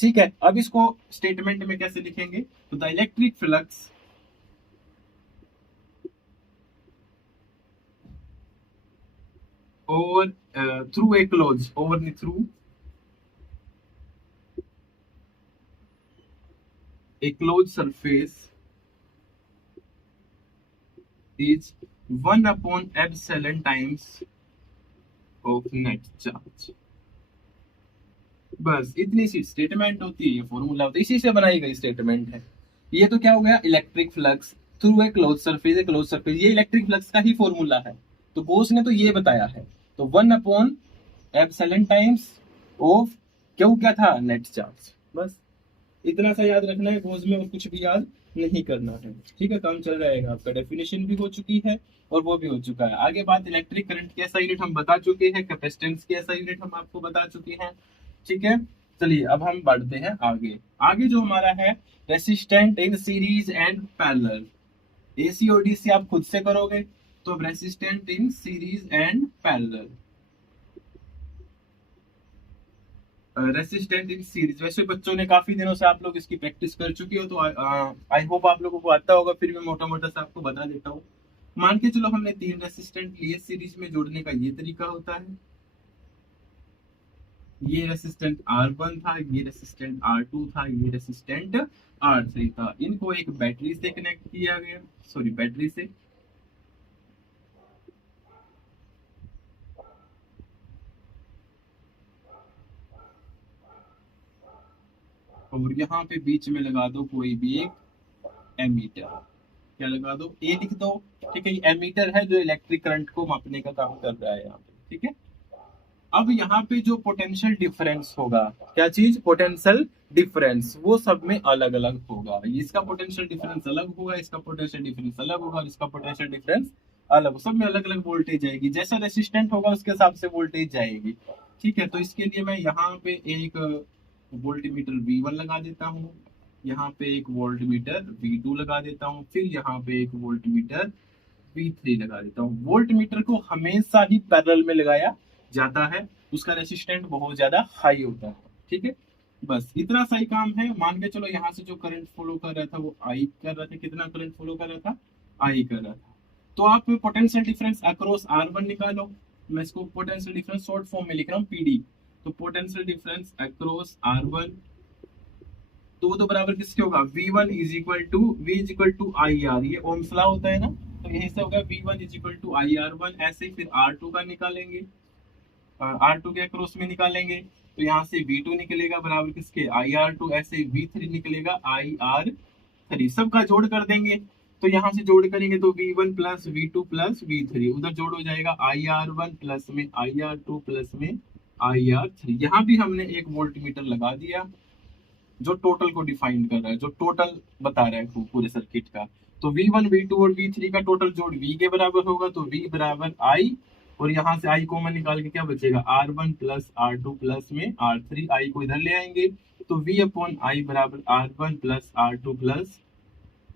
ठीक है। अब इसको स्टेटमेंट में कैसे लिखेंगे, तो the electric flux over through a closed, over the through a closed surface is 1/epsilon times of net charge। बस इतनी सी स्टेटमेंट होती है, ये फॉर्मूला होता है, इसी से बनाई गई स्टेटमेंट है। ये तो क्या हो गया, electric flux through a close surface, A close surface, ये इलेक्ट्रिक फ्लक्स का ही फॉर्मूला है। तो बोस ने तो ये बताया है, तो 1/epsilon टाइम्स ऑफ क्यू क्या था, नेट चार्ज। बस इतना सा याद रखना है गोज में, और कुछ भी याद नहीं करना है, ठीक है। काम चल रहेगा आपका, डेफिनेशन भी हो चुकी है और वो भी हो चुका है। आगे बात, इलेक्ट्रिक करंट की ऐसा यूनिट हम बता चुके हैं, कैपेसिटेंस की ऐसा यूनिट हम आपको बता चुके हैं, ठीक है। चलिए अब हम बढ़ते हैं आगे। आगे जो हमारा है, resistant in series and parallel, AC और डीसी आप खुद से करोगे। तो resistant in series and parallel, resistant in series, वैसे बच्चों ने काफी दिनों से आप लोग इसकी प्रैक्टिस कर चुकी हो, तो आई होप आप लोगों को आता होगा, फिर मैं मोटा मोटा सा आपको बता देता हूँ। मान के चलो हमने 3 रेसिस्टेंट लिए, सीरीज में जोड़ने का ये तरीका होता है। ये रेसिस्टेंट R1 था, ये रेसिस्टेंट R2 था, ये रेसिस्टेंट R3 था। इनको एक बैटरी से कनेक्ट किया गया, सॉरी बैटरी से, और यहाँ पे बीच में लगा दो कोई भी एक एमीटर, क्या लगा दो, ए लिख दो, ठीक है। ये एमीटर है जो इलेक्ट्रिक करंट को मापने का काम कर रहा है यहाँ पे, ठीक है। अब यहाँ पे जो पोटेंशियल डिफरेंस होगा, क्या चीज, पोटेंशियल डिफरेंस, वो सब में अलग अलग होगा। इसका पोटेंशियल डिफरेंस अलग होगा, इसका पोटेंशियल डिफरेंस अलग होगा, और इसका पोटेंशियल डिफरेंस अलग, सब में अलग अलग वोल्टेज जाएगी। जैसा रेसिस्टेंट होगा उसके हिसाब से वोल्टेज जाएगी, ठीक है। तो इसके लिए मैं यहाँ पे एक वोल्टमीटर V1 लगा देता हूँ, यहाँ पे एक वोल्टमीटर V2 लगा देता हूँ, फिर यहाँ पे एक वोल्टमीटर V3 लगा देता हूँ। वोल्टमीटर को हमेशा ही पैरेलल में लगाया जाता है, उसका रेसिस्टेंट बहुत ज्यादा हाई होता है, ठीक है। बस इतना सा ही काम है। मान के चलो यहाँ से जो करंट फॉलो कर रहा था वो आई कर रहा था, कितना करंट फॉलो कर रहा था, आई कर रहा था। तो आप potential difference across R one निकालो। मैं इसको पोटेंशियल डिफरेंस शॉर्ट फॉर्म में लिख रहा हूँ, पीडी। तो potential difference across R one, तो वो तो बराबर किसके होगा, V one is equal to V is equal to I R, ये ओम्स लॉ होता है ना। तो यही से होगा V one is equal to I R one. ऐसे ही फिर आर टू का निकालेंगे, आर टू के क्रॉस में निकालेंगे। तो यहाँ से वी टू निकलेगा बराबर किसके, आई आर टू। ऐसे वी थ्री निकलेगा आई आर थ्री। सबका जोड़ कर देंगे। तो यहाँ से जोड़ करेंगे तो V one plus V two plus V three, उधर जोड़ हो जाएगा आई आर वन प्लस में आई आर टू प्लस में आई आर थ्री। यहाँ भी हमने एक वोल्ट मीटर लगा दिया जो टोटल को डिफाइन कर रहा है, जो टोटल बता रहा है पूरे सर्किट का। तो V1 V2 और V3 का टोटल जोड़ V के बराबर होगा, तो V बराबर I। और यहाँ से I कॉमन निकाल के क्या बचेगा, R1 प्लस R2 प्लस में R3। I को इधर ले आएंगे तो V अपॉन I बराबर R1 plus R2 plus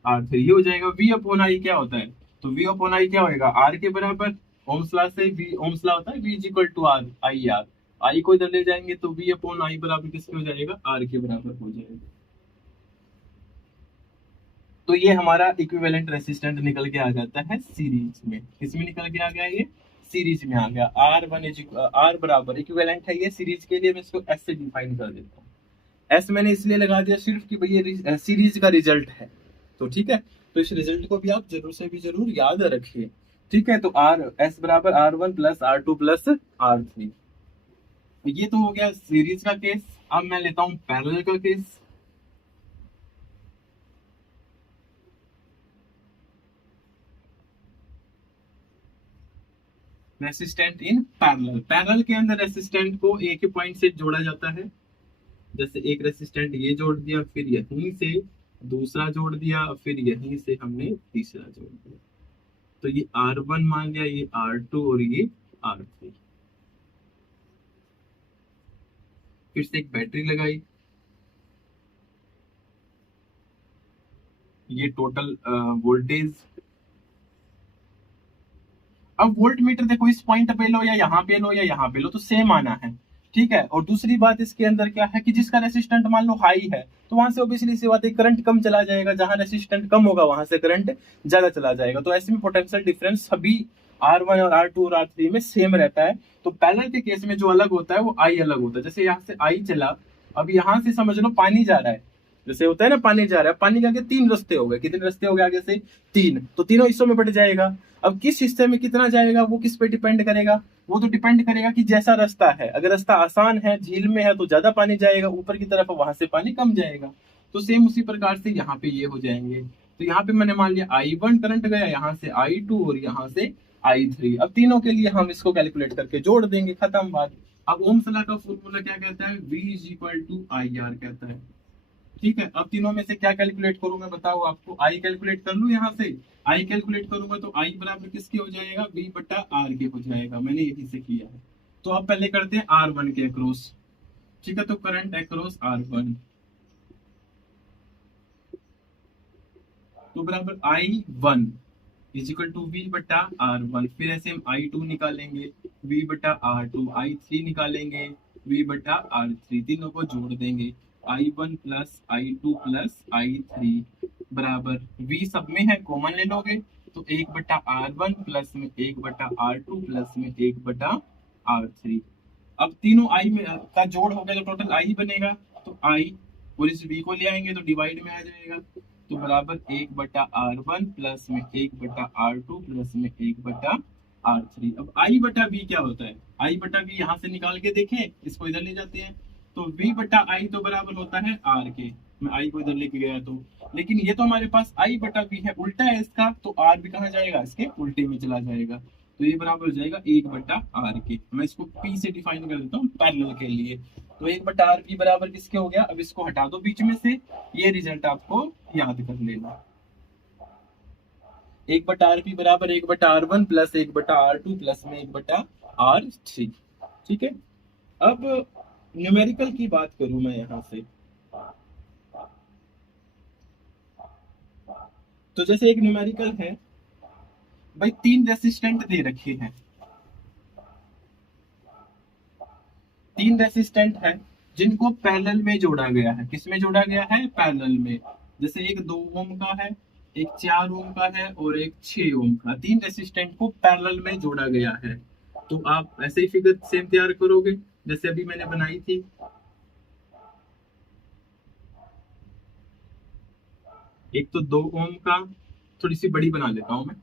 R3, ये हो जाएगा। V अपॉन I क्या होता है, तो V अपॉन I क्या होगा, R के बराबर। ओम्स लॉ से V, ओम्स लॉ होता है V is equal to R I R. I को इधर ले जाएंगे तो V अपॉन आई बराबर किसके हो जाएगा, आर के बराबर हो जाएगा। तो ये हमारा इक्विवेलेंट रेसिस्टेंट निकल के आ जाता है सीरीज में। किसमें निकल के आ गया, ये सीरीज में आ गया। आर वन इज आर बराबर इक्विवेलेंट है ये सीरीज के लिए। मैं इसको एस से डिफाइन कर देता हूँ। एस मैंने इसलिए लगा दिया सिर्फ कि भाई ये सीरीज का रिजल्ट है। तो ठीक है, तो इस रिजल्ट को भी आप जरूर से भी जरूर याद रखिए। ठीक है, तो आर एस बराबर R one plus R two plus R three. ये तो हो गया सीरीज का केस। अब मैं लेता हूं पैरेलल का case. Resistant in parallel. Parallel के अंदर रेसिस्टेंट को एक ही पॉइंट से जोड़ा जाता है। जैसे एक रेसिस्टेंट ये जोड़ दिया, फिर यहीं से दूसरा जोड़ दिया, फिर यहीं से हमने तीसरा जोड़ दिया। तो ये R1 मान लिया, ये R2 और ये R3। फिर से एक बैटरी लगाई। ये टोटल वोल्टेज। अब वोल्ट मीटर देखो, इस पॉइंट पे लो या यहाँ पे लो या यहाँ पे लो तो सेम आना है। ठीक है, और दूसरी बात इसके अंदर क्या है कि जिसका रेसिस्टेंट मान लो हाई है तो वहां से ऑब्वियसली सी बात है करंट कम चला जाएगा, जहां रेसिस्टेंट कम होगा वहां से करंट ज्यादा चला जाएगा। तो ऐसे में पोटेंशियल डिफरेंस सभी R1 और R2 और R3 में सेम रहता है। तो पैरेलल के केस में जो अलग होता है वो I अलग होता है। जैसे यहाँ से I चला, अब यहाँ से समझ लो पानी जा रहा है। जैसे होता है ना, पानी जा रहा है, पानी के आगे तीन रास्ते हो गए। कितने रास्ते हो गए आगे से, तीन। तो तीनों हिस्सों में बट जाएगा। अब किस हिस्से में कितना जाएगा वो किस पे डिपेंड करेगा, वो तो डिपेंड करेगा कि जैसा रास्ता है। अगर रास्ता आसान है, झील में है, तो ज्यादा पानी जाएगा ऊपर की तरफ, वहां से पानी कम जाएगा। तो सेम उसी प्रकार से यहाँ पे ये हो जाएंगे। तो यहाँ पे मैंने मान लिया I1 करंट गया, यहाँ से I2 और यहाँ से I3। अब तीनों के लिए हम इसको कैलकुलेट करके जोड़ देंगे, खत्म बात। अब ओम्स लॉ का फॉर्मूला क्या कहता है, V is equal to I R कहता है। ठीक है, अब तीनों में से क्या कैलकुलेट करूं मैं, बताओ आपको। आई कैलकुलेट कर लूं, यहाँ से आई कैलकुलेट करूंगा तो आई बराबर किसके हो जाएगा, बी बटा आर के हो जाएगा। मैंने यही से किया है। तो अब पहले करते हैं आर वन के अक्रॉस। ठीक है, तो करंट अक्रॉस आर वन तो बराबर I one is equal to V बटा आर वन। फिर ऐसे हम आई टू निकालेंगे, वी बटा आर टू। आई थ्री निकालेंगे, वी बटा आर थ्री। तीनों को जोड़ देंगे, I one plus I two plus I three बराबर वी सब में है, कॉमन ले लोगे तो एक बटा आर वन प्लस में एक बटा आर टू प्लस में एक बटा आर थ्री। अब तीनों आई में का जोड़ हो गया तो टोटल आई बनेगा। तो आई और इस वी को ले आएंगे तो डिवाइड में आ जाएगा। तो बराबर एक बटा आर वन प्लस में एक बटा आर टू प्लस में एक बटा आर थ्री। अब आई बटा बी क्या होता है, आई बटा बी यहाँ से निकाल के देखें, इसको इधर ले जाते हैं। तो वी बटा आई तो बराबर होता है आर के। मैं आई को इधर लेके गया तो, लेकिन ये तो हमारे पास आई बटा बी है, उल्टा है इसका, तो आर भी कहाँ जाएगा, इसके उल्टे में चला जाएगा। तो ये बराबर हो जाएगा एक बटा आर के। मैं इसको पी से डिफाइन कर देता हूँ पैरेलल के लिए। तो एक बटा आर पी बराबर किसके हो गया, अब इसको हटा दो बीच में से। ये रिजल्ट आपको याद कर लेना। एक बटा आर पी बराबर एक बटा आर वन प्लस एक बटा आर टू प्लस में एक बटा आर थ्री। ठीक है, अब न्यूमेरिकल की बात करूं मैं यहां से, तो जैसे एक न्यूमेरिकल है भाई, तीन रेसिस्टेंट दे रखे हैं, तीन रेसिस्टेंट है। जिनको पैरेलल में जोड़ा गया है। किस में जोड़ा गया है? पैरेलल में। जैसे एक 2 ओम का है, एक 4 ओम का है और एक 6 ओम का, तीन रेसिस्टेंट को पैरेलल में जोड़ा गया है। तो आप ऐसे ही फिगर सेम तैयार करोगे जैसे अभी मैंने बनाई थी। एक तो 2 ओम का, थोड़ी सी बड़ी बना लेता हूं मैं।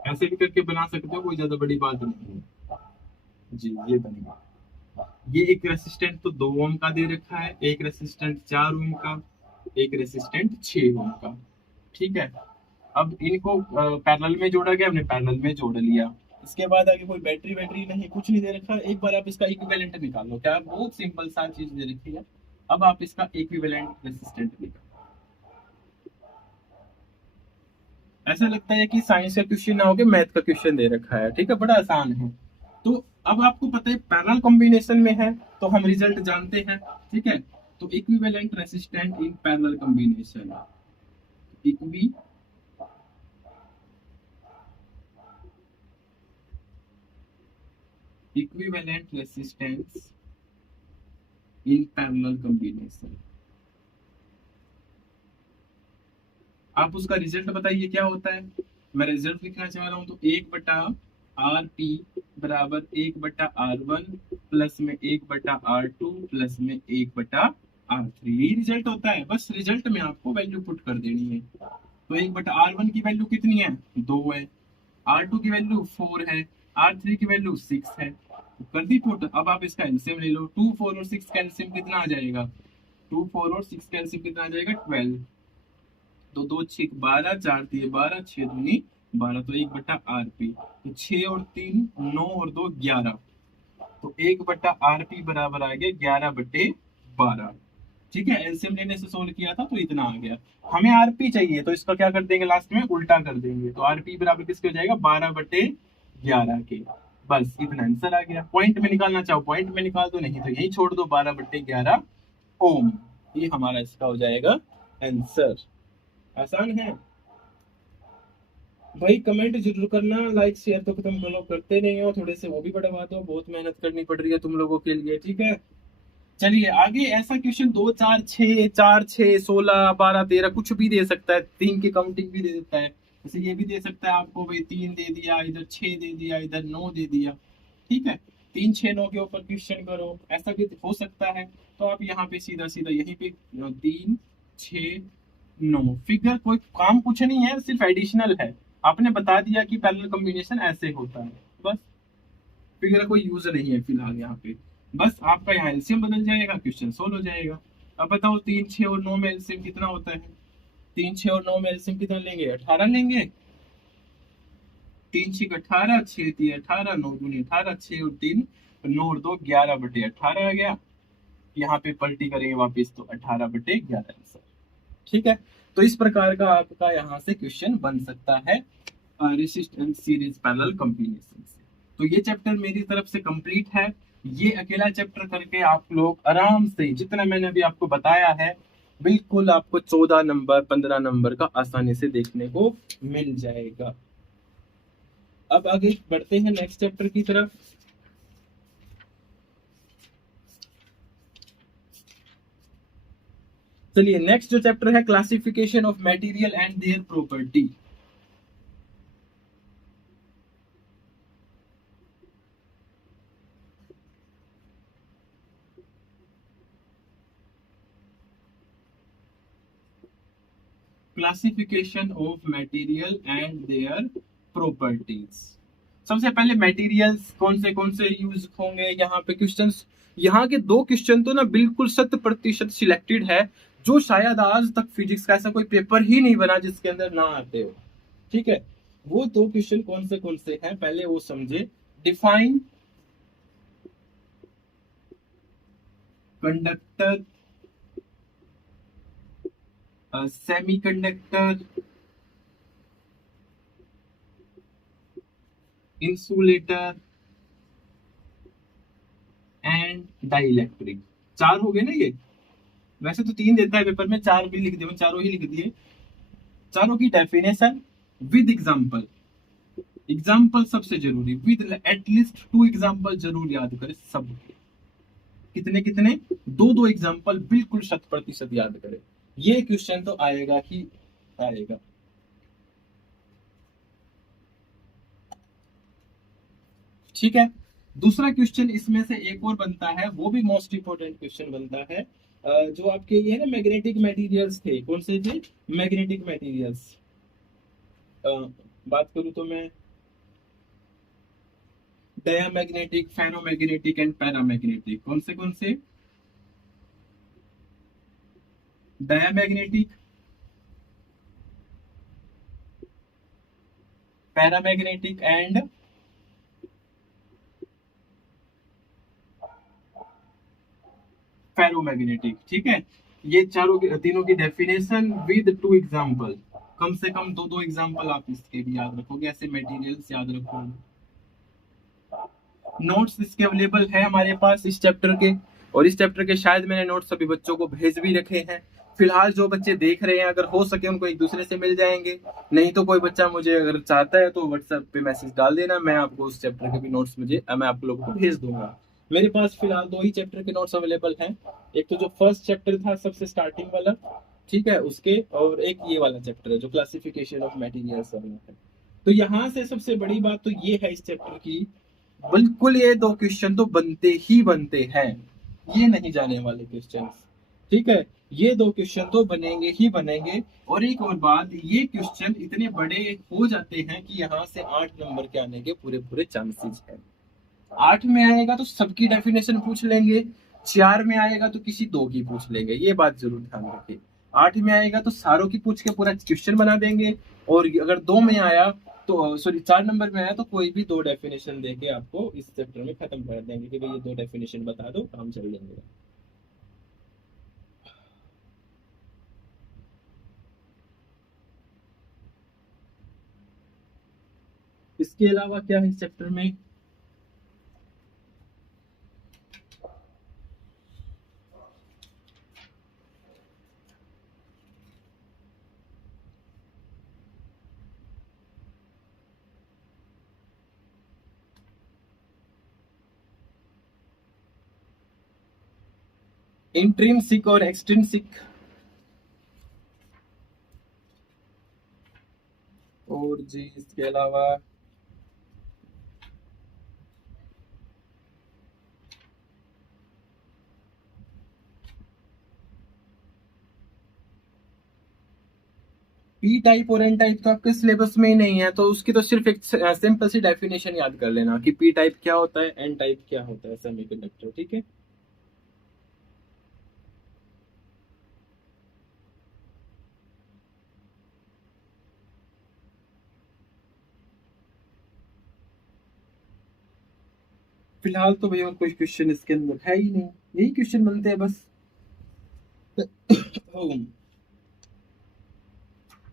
ऐसे भी करके बना सकते हो, कोई ज्यादा बड़ी बात नहीं है जी। ये बनेगा। ये एक रेसिस्टेंट तो 2 ओम का दे रखा है, एक रेसिस्टेंट 4 ओम का, एक रेसिस्टेंट 6 ओम का। ठीक है। अब इनको पैरेलल में जोड़ा गया, हमने पैरेलल में जोड़ लिया। इसके बाद आगे कोई बैटरी वैटरी नहीं, कुछ नहीं दे रखा। एक बार आप इसका इक्विवेलेंट निकाल लो। क्या? बहुत सिंपल सा चीज दे रखी है। अब आप इसका इक्विवेलेंट रेसिस्टेंट निकालो। ऐसा लगता है कि साइंस का क्वेश्चन ना होके मैथ का क्वेश्चन दे रखा है। ठीक है, बड़ा आसान है। तो अब आपको पता है पैरेलल कॉम्बिनेशन में है, तो हम रिजल्ट जानते हैं। ठीक है। तो equivalent resistant in parallel combination, equi equivalent resistance in parallel combination. आप उसका रिजल्ट बताइए क्या होता है। मैं रिजल्ट लिखना चाह रहा हूं, तो 1/RP बराबर 1/R1 प्लस में 1/R2 प्लस में 1/R3। यही रिजल्ट होता है। बस रिजल्ट में आपको वैल्यू पुट कर देनी है। तो 1/R1 की वैल्यू कितनी है? 2 है। R2 की वैल्यू 4 है। R3 की वैल्यू 6 है। तो कर दी पुट। अब आप इसका एलसीएम ले लो। 2, 4 और 6 का एलसीएम कितना आ जाएगा? 2, 4 और 6 का एलसीएम कितना आ जाएगा? 12। तो 2 6 12, 4 3 12, 6 दूनी 12, तो 1/RP। तो 6 और 3 9 और 2 11। तो 1/RP बराबर आ गया 11/12। ठीक है। एलसीएम लेने से सोल्व किया था तो इतना आ गया। हमें आरपी चाहिए, तो इसका क्या कर देंगे? लास्ट में उल्टा कर देंगे। तो आरपी बराबर किसके हो जाएगा? 12/11 के। बस इतना आंसर आ गया। पॉइंट में निकालना चाहो पॉइंट में निकाल दो, नहीं तो यही छोड़ दो। 12/11 ओम, ये हमारा इसका हो जाएगा आंसर। आसान है भाई। कमेंट जरूर करना, लाइक शेयर तो तुम लोग करते नहीं हो, थोड़े से वो भी बढ़वा दो। बहुत मेहनत करनी पड़ रही है तुम लोगों के लिए। ठीक है। चलिए आगे। ऐसा क्वेश्चन 2 4 6, 4 6 16 12 13 कुछ भी दे सकता है। 3 की काउंटिंग भी दे देता है। जैसे ये भी दे सकता है आपको भाई, 3 दे दिया, इधर 6 दे दिया, इधर 9 दे दिया। ठीक है। 3 6 9 के ऊपर क्वेश्चन करो, ऐसा भी हो सकता है। तो आप यहाँ पे सीधा सीधा यहीं पे 3 6 9 फिगर, कोई काम कुछ नहीं है, सिर्फ एडिशनल है। आपने बता दिया कि पैरेलल कॉम्बिनेशन ऐसे होता है, बस। फिगर का कोई यूज नहीं है फिलहाल यहाँ पे। बस आपका यहाँ एलसीएम बदल जाएगा, क्वेश्चन सोल्व हो जाएगा। अब बताओ 3 6 और 9 में एलसीएम कितना होता है? 3 6 और 9 में एलसीएम कितना लेंगे? 18 लेंगे। 3 6 18, 6 3 18, 9 दूनी 18, 6 और 3 9 और 2 11/18 आ गया। यहाँ पे पलटी करेंगे वापिस तो 18/11 आंसर। ठीक है। तो इस प्रकार का आपका यहाँ से क्वेश्चन बन सकता है रेसिस्टेंस सीरीज पैरेलल कॉम्बिनेशन से। तो ये चैप्टर मेरी तरफ से कंप्लीट है। ये अकेला चैप्टर करके आप लोग आराम से, जितना मैंने अभी आपको बताया है, बिल्कुल आपको 14 नंबर 15 नंबर का आसानी से देखने को मिल जाएगा। अब आगे बढ़ते हैं नेक्स्ट चैप्टर की तरफ। चलिए नेक्स्ट जो चैप्टर है, classification of material and their property. Classification of material and their properties. सबसे पहले मटेरियल्स कौन से यूज होंगे यहाँ पे क्वेश्चंस। यहाँ के 2 क्वेश्चन तो ना बिल्कुल 100% सिलेक्टेड है, जो शायद आज तक फिजिक्स का ऐसा कोई पेपर ही नहीं बना जिसके अंदर ना आते हो। ठीक है। वो 2 क्वेश्चन कौन से हैं, पहले वो समझे। Define conductor, semiconductor, insulator and dielectric. 4 हो गए ना ये। वैसे तो 3 देता है पेपर में, 4 भी लिख दिए, चारों ही लिख दिए। चारों की डेफिनेशन विद एग्जाम्पल। एग्जाम्पल सबसे जरूरी, विद एटलीस्ट 2 एग्जाम्पल जरूर याद करें सब। कितने कितने? दो दो एग्जाम्पल बिल्कुल 100% याद करें। ये क्वेश्चन तो आएगा ही आएगा। ठीक है। दूसरा क्वेश्चन इसमें से एक और बनता है, वो भी मोस्ट इंपोर्टेंट क्वेश्चन बनता है। जो आपके ये ना मैग्नेटिक मटेरियल्स थे, कौन से थे? Magnetic materials. बात करूं तो मैं डायामैग्नेटिक, फेरोमैग्नेटिक एंड पैरामैग्नेटिक, कौन से? Diamagnetic, paramagnetic and ferromagnetic. ठीक है। ये चारों तीनों की डेफिनेशन विद 2 एग्जांपल। कम से कम दो दो एग्जांपल आप इसके भी याद रखोगे, ऐसे मटेरियल्स याद रखोगे। नोट्स इसके अवेलेबल है हमारे पास इस चैप्टर के, और इस चैप्टर के शायद मैंने नोट्स सभी बच्चों को भेज भी रखे हैं। फिलहाल जो बच्चे देख रहे हैं, अगर हो सके उनको एक दूसरे से मिल जाएंगे, नहीं तो कोई बच्चा मुझे अगर चाहता है तो व्हाट्सएप पे मैसेज डाल देना, मैं आपको उस चैप्टर के भी नोट्स मैं आप लोगों को भेज दूंगा। मेरे पास फिलहाल 2 ही चैप्टर के नोट्स अवेलेबल हैं। एक तो जो फर्स्ट चैप्टर था सबसे स्टार्टिंग वाला, ठीक है, उसके, और एक ये वाला चैप्टर है जो क्लासिफिकेशन ऑफ मटेरियल्स वाला है। तो यहाँ से सबसे बड़ी बात तो ये है इस चैप्टर की, बिल्कुल ये 2 क्वेश्चन तो बनते ही बनते हैं, ये नहीं जाने वाले क्वेश्चन। ठीक है, ये 2 क्वेश्चन तो बनेंगे ही बनेंगे। और एक और बात, ये क्वेश्चन इतने बड़े हो जाते हैं कि यहाँ से 8 नंबर के आने के पूरे पूरे चांसेस हैं। 8 में आएगा तो सबकी डेफिनेशन पूछ लेंगे, 4 में आएगा तो किसी 2 की पूछ लेंगे, ये बात जरूर ध्यान रखिए। 8 में आएगा तो सारों की पूछ के पूरा क्वेश्चन बना देंगे, और अगर 2 में आया तो, सॉरी 4 नंबर में आया तो कोई भी 2 डेफिनेशन देके आपको इस चैप्टर में खत्म कर देंगे कि भाई ये 2 डेफिनेशन बता दो, काम चल जाएगा। इसके अलावा क्या है इस चैप्टर में? इंट्रिंसिक और एक्सट्रिंसिक, और जी इसके अलावा पी टाइप और एन टाइप तो आपके सिलेबस में ही नहीं है, तो उसकी तो सिर्फ एक सिंपल सी डेफिनेशन याद कर लेना कि पी टाइप क्या होता है, एन टाइप क्या होता है सेमीकंडक्टर। ठीक है। फिलहाल तो भैया और कोई क्वेश्चन इसके अंदर है ही नहीं, यही क्वेश्चन बनते हैं बस।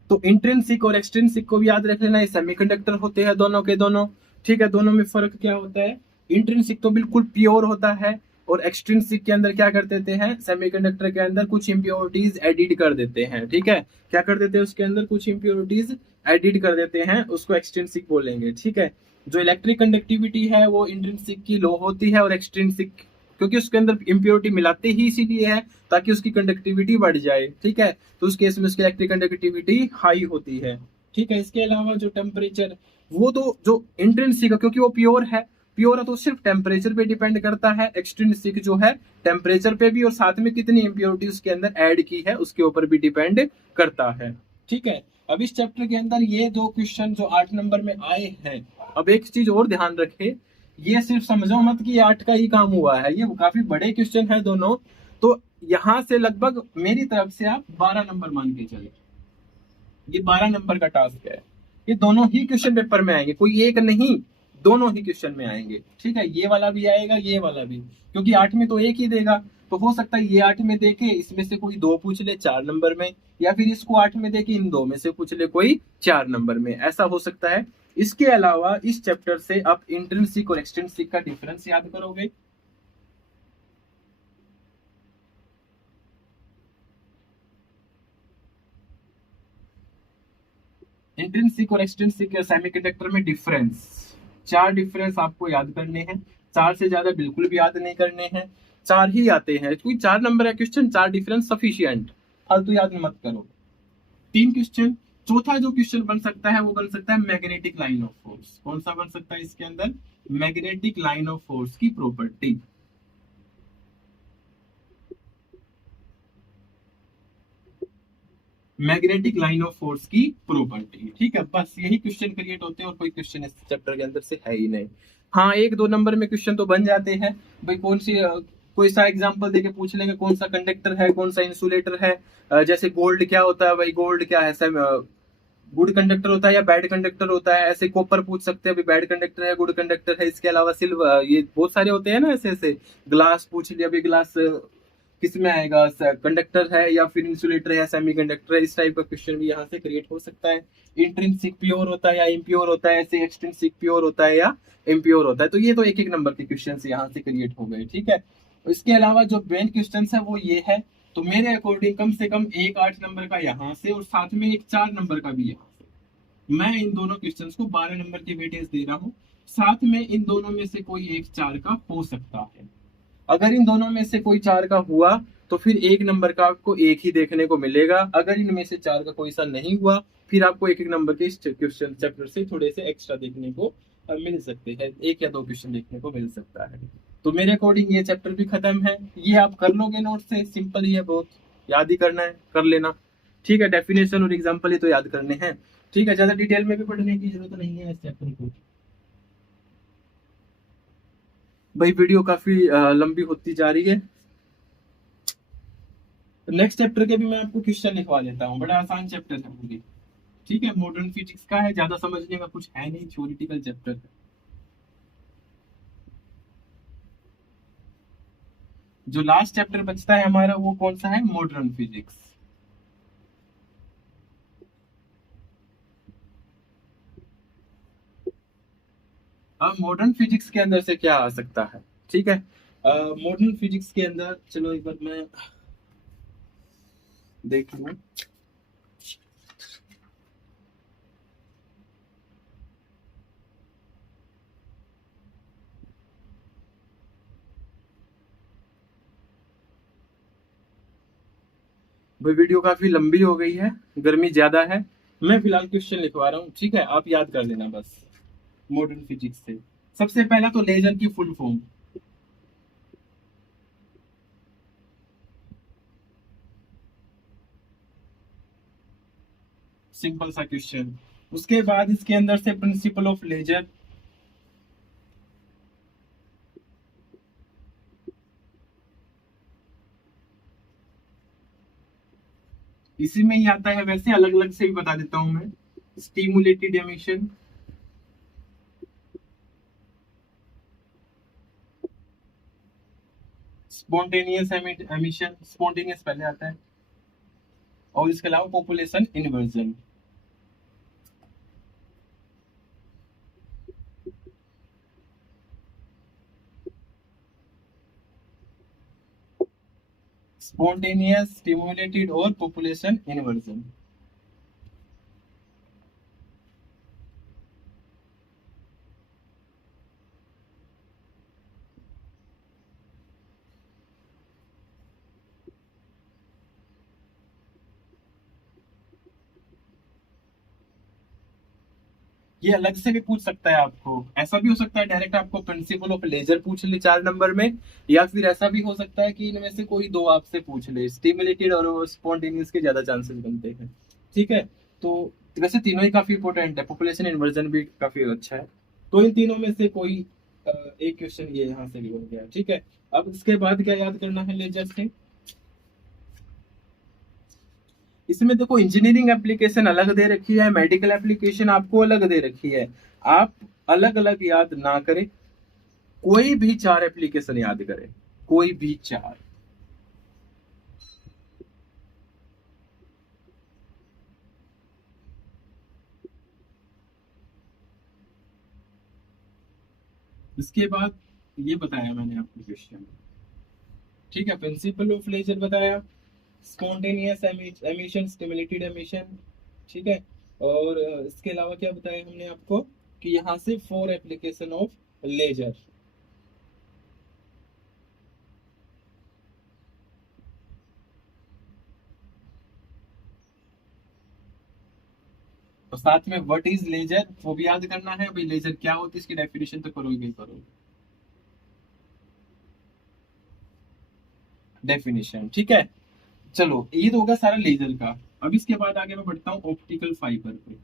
तो इंट्रिंसिक और एक्सट्रिंसिक को भी याद रख लेना, ये सेमीकंडक्टर होते हैं दोनों के दोनों। ठीक है, दोनों में फर्क क्या होता है? इंट्रिंसिक तो बिल्कुल प्योर होता है, और एक्सट्रिंसिक के अंदर क्या कर देते हैं, सेमीकंडक्टर के अंदर कुछ इंप्योरिटीज एडिट कर देते हैं। ठीक है, क्या कर देते हैं उसके अंदर, कुछ इंप्योरिटीज एडिट कर देते हैं, उसको एक्सट्रिंसिक बोलेंगे। ठीक है, जो इलेक्ट्रिक कंडक्टिविटी है वो इंट्रिंसिक की लो होती है, और एक्सट्रिंसिक क्योंकि उसके अंदर इम्प्योरिटी मिलाते ही इसीलिए है ताकि उसकी कंडक्टिविटी बढ़ जाए। ठीक है, तो उस केस में उसकी इलेक्ट्रिक कंडक्टिविटी हाई होती है। ठीक है, इसके अलावा जो टेम्परेचर, वो तो जो इंट्रिंसिक, क्योंकि वो प्योर है, प्योर है तो सिर्फ टेम्परेचर पे डिपेंड करता है। एक्सट्रिंसिक जो है टेम्परेचर पे भी, और साथ में कितनी इम्प्योरिटी उसके अंदर ऐड की है उसके ऊपर भी डिपेंड करता है। ठीक है, अब इस चैप्टर के अंदर ये 2 क्वेश्चन जो 8 नंबर में आए हैं, अब एक चीज और ध्यान रखे, ये सिर्फ समझो मत कि 8 का ही काम हुआ है, ये काफी बड़े क्वेश्चन है दोनों। तो यहां से लगभग मेरी तरफ से आप 12 नंबर मान के चले, ये 12 नंबर का टास्क है। ये दोनों ही क्वेश्चन पेपर में आएंगे, कोई एक नहीं, दोनों ही क्वेश्चन में आएंगे। ठीक है, ये वाला भी आएगा, ये वाला भी, क्योंकि 8 में तो एक ही देगा। तो हो सकता है ये 8 में देके इसमें से कोई 2 पूछ ले 4 नंबर में, या फिर इसको 8 में देके इन 2 में से पूछ ले कोई 4 नंबर में, ऐसा हो सकता है। इसके अलावा इस चैप्टर से आप इंट्रिंसिक और एक्सट्रिंसिक का डिफरेंस याद करोगे। इंट्रिंसिक और एक्सट्रिंसिक सेमीकंडक्टर में डिफरेंस, 4 डिफरेंस आपको याद करने हैं, 4 से ज्यादा बिल्कुल भी याद नहीं करने हैं, 4 ही आते हैं, कोई 4 नंबर का क्वेश्चन, 4 डिफरेंस सफिशिएंट, फालतू याद मत करो। 3 क्वेश्चन। चौथा जो क्वेश्चन बन सकता है वो बन सकता है मैग्नेटिक लाइन ऑफ फोर्स। कौन सा बन सकता है इसके अंदर? मैग्नेटिक लाइन ऑफ फोर्स की property. Magnetic line of force की प्रॉपर्टी, ठीक है, बस यही क्वेश्चन क्रिएट होते हैं और कोई क्वेश्चन इस चैप्टर के अंदर से है ही नहीं। हाँ, 1-2 नंबर में क्वेश्चन तो बन जाते हैं भाई, कौन सी कोई सा एग्जांपल देके पूछ लेंगे, कौन सा कंडक्टर है, कौन सा इंसुलेटर है, जैसे गोल्ड क्या होता है भाई, गोल्ड क्या है, गुड कंडक्टर होता है या बैड कंडक्टर होता है, ऐसे कॉपर पूछ सकते हैं अभी बैड कंडक्टर है गुड कंडक्टर है। इसके अलावा सिल्वर, ये बहुत सारे होते हैं ना, ऐसे ऐसे ग्लास पूछ लिया, अभी ग्लास किस में आएगा, कंडक्टर है या फिर इंसुलेटर है या सेमी कंडक्टर है, इस टाइप का क्वेश्चन भी यहाँ से क्रिएट हो सकता है। इंट्रिंसिक प्योर होता है या इम्प्योर होता है, ऐसे एक्सट्रिंसिक प्योर होता है या इम्प्योर होता है। तो ये तो 1-1 नंबर के क्वेश्चन यहाँ से क्रिएट हो गए, ठीक है। इसके अलावा जो मेन क्वेश्चन है वो ये है, तो मेरे अकॉर्डिंग कम से कम एक 8 नंबर का यहाँ से और साथ में एक 4 नंबर का भी यहाँ से, मैं इन दोनों क्वेश्चंस को 12 नंबर की वेटेज दे रहा हूँ। साथ में इन दोनों में से कोई एक 4 का हो सकता है। अगर इन दोनों में से कोई 4 का हुआ तो फिर 1 नंबर का आपको एक ही देखने को मिलेगा। अगर इनमें से 4 का कोई सा नहीं हुआ, फिर आपको 1-1 नंबर के इस क्वेश्चन चैप्टर से थोड़े से एक्स्ट्रा देखने को मिल सकते हैं, 1 या 2 क्वेश्चन देखने को मिल सकता है। तो मेरे अकॉर्डिंग ये चैप्टर भी खत्म है। ये आप कर लोगे नोट से, सिंपल ही है, बहुत याद ही करना है, कर लेना, ठीक है। डेफिनेशन और एग्जाम्पल ही तो याद करने हैं, ठीक है, ज्यादा डिटेल में भी पढ़ने की जरूरत नहीं है इस चैप्टर को। भाई वीडियो काफी लंबी होती जा रही है। नेक्स्ट चैप्टर के भी मैं आपको क्वेश्चन लिखवा देता हूँ, बड़ा आसान चैप्टर है पूरी, ठीक है। मॉडर्न फिजिक्स का है, ज्यादा समझने का कुछ है नहीं, थ्योरेटिकल चैप्टर है। जो लास्ट चैप्टर बचता है हमारा वो कौन सा है? Modern physics. अब मॉडर्न फिजिक्स के अंदर से क्या आ सकता है, ठीक है। मॉडर्न फिजिक्स के अंदर चलो एक बार मैं देख लूं। भाई वीडियो काफी लंबी हो गई है, गर्मी ज्यादा है, मैं फिलहाल क्वेश्चन लिखवा रहा हूँ, ठीक है, आप याद कर लेना बस मॉडर्न फिजिक्स से। सबसे पहला तो लेजर की फुल फॉर्म, सिंपल सा क्वेश्चन। उसके बाद इसके अंदर से प्रिंसिपल ऑफ लेजर, इसी में ही आता है, वैसे अलग अलग से भी बता देता हूं मैं। Stimulated emission, spontaneous emission, spontaneous पहले आता है, और इसके अलावा पॉपुलेशन इन्वर्जन। स्पॉन्टेनियस, स्टिमुलेटेड और पॉपुलेशन इन्वर्जन। ये अलग से भी पूछ सकता है आपको, ऐसा भी हो सकता है डायरेक्ट आपको प्रिंसिपल ऑफ लेजर पूछ ले 4 नंबर में, या फिर ऐसा भी हो सकता है कि इनमें से कोई 2 आपसे पूछ ले, स्टिमुलेटेड और स्पॉन्टेनियस के ज्यादा चांसेस बनते हैं, ठीक है। तो वैसे तीनों ही काफी इंपॉर्टेंट है, पॉपुलेशन इन्वर्जन भी काफी अच्छा है। तो इन तीनों में से कोई एक क्वेश्चन ये यहाँ से भी हो गया, ठीक है। अब इसके बाद क्या याद करना है लेजर से? इसमें देखो इंजीनियरिंग एप्लीकेशन अलग दे रखी है, मेडिकल एप्लीकेशन आपको अलग दे रखी है। आप अलग अलग याद ना करें, कोई भी 4 एप्लीकेशन याद करें, कोई भी 4। इसके बाद ये बताया मैंने आपको क्वेश्चन, ठीक है, प्रिंसिपल ऑफ लेजर बताया, स्पॉन्टेनियस एमिशन, स्टिमुलेटेड एमिशन, ठीक है, और इसके अलावा क्या बताया हमने आपको कि यहाँ से 4 एप्लीकेशन ऑफ लेजर। और साथ में व्हाट इज लेजर वो भी याद करना है भाई, लेजर क्या होती है इसकी डेफिनेशन तो करोगे ही करोगे, डेफिनेशन, ठीक है। चलो ये तो होगा सारा लेजर का। अब इसके बाद आगे मैं बढ़ता हूँ ऑप्टिकल फाइबर पे।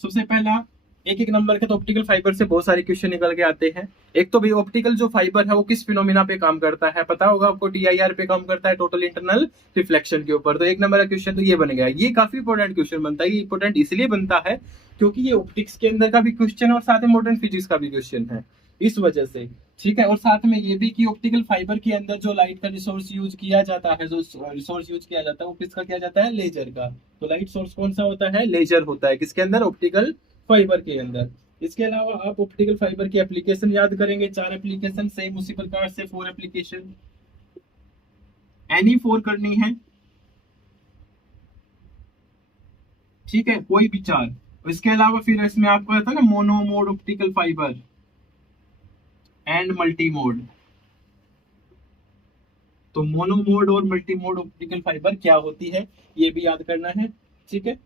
सबसे पहला, एक एक नंबर के तो ऑप्टिकल फाइबर से बहुत सारे क्वेश्चन निकल के आते हैं। एक तो भाई ऑप्टिकल जो फाइबर है वो किस फिनोमिना पे काम करता है, पता होगा आपको, टीआईआर पे काम करता है, टोटल इंटरनल रिफ्लेक्शन के ऊपर। तो एक नंबर का क्वेश्चन तो ये बन गया। ये काफी इंपॉर्टेंट क्वेश्चन बनता है। ये इंपॉर्टेंट इसलिए बनता है क्योंकि ये ऑप्टिक्स के अंदर का भी क्वेश्चन और साथ में मॉडर्न फिजिक्स का भी क्वेश्चन है, इस वजह से, ठीक है। और साथ में ये भी कि ऑप्टिकल फाइबर के अंदर जो लाइट का रिसोर्स यूज किया जाता है, जो रिसोर्स यूज किया जाता है वो किसका किया जाता है, लेजर का। तो लाइट सोर्स कौन सा होता है, लेजर होता है, किसके अंदर, ऑप्टिकल फाइबर के अंदर। इसके अलावा आप ऑप्टिकल फाइबर की एप्लीकेशन याद करेंगे, 4 एप्लीकेशन, सेम उसी प्रकार से 4 एप्लीकेशन, एनी 4 करनी है, ठीक है, कोई भी 4। इसके अलावा फिर इसमें आपको आता है ना mono mode optical fibre and multi mode. तो मोनो मोड और मल्टी मोड ऑप्टिकल फाइबर क्या होती है ये भी याद करना है, ठीक है।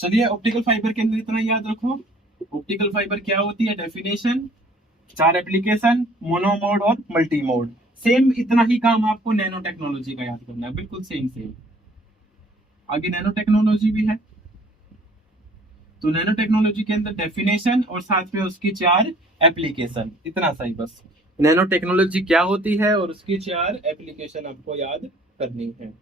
चलिए ऑप्टिकल फाइबर के अंदर इतना याद रखो, ऑप्टिकल फाइबर क्या होती है, डेफिनेशन, 4 एप्लीकेशन, मोनो मोड और मल्टी मोड। सेम इतना ही काम आपको नैनो टेक्नोलॉजी का याद करना है, बिल्कुल सेम सेम। आगे नैनो टेक्नोलॉजी भी है। तो नैनो टेक्नोलॉजी के अंदर डेफिनेशन और साथ में उसकी 4 एप्लीकेशन, इतना सही बस। नैनो टेक्नोलॉजी क्या होती है और उसकी 4 एप्लीकेशन आपको याद करनी है।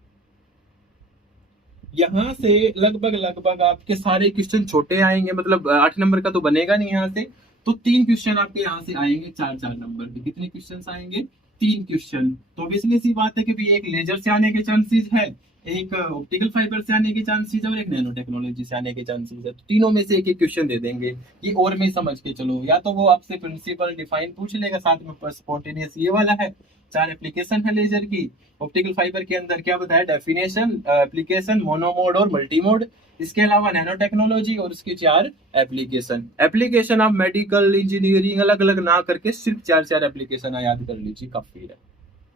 यहाँ से लगभग लगभग आपके सारे क्वेश्चन छोटे आएंगे, मतलब 8 नंबर का तो बनेगा नहीं यहाँ से। तो 3 क्वेश्चन आपके यहाँ से आएंगे, 4 4 नंबर के। कितने क्वेश्चन आएंगे, 3 क्वेश्चन। तो ऑब्वियसली सी बात है कि भी एक लेजर से आने के चांसेस है, एक ऑप्टिकल फाइबर से आने के चांसेस है और एक नैनो टेक्नोलॉजी से आने के चांसेस है। तो तीनों में से एक एक क्वेश्चन दे देंगे। ये और में समझ के चलो, या तो वो आपसे प्रिंसिपल डिफाइन पूछ लेगा, साथ में स्पॉन्टेनियस ये वाला है, 4 एप्लीकेशन है लेजर की। ऑप्टिकल फाइबर के अंदर क्या बताया, डेफिनेशन, एप्लीकेशन, मोनोमोड और मल्टीमोड। इसके अलावा नैनो टेक्नोलॉजी और उसकी 4 एप्लीकेशन। एप्लीकेशन आप मेडिकल इंजीनियरिंग अलग अलग ना करके सिर्फ 4 4 एप्लीकेशन याद कर लीजिए, काफी है,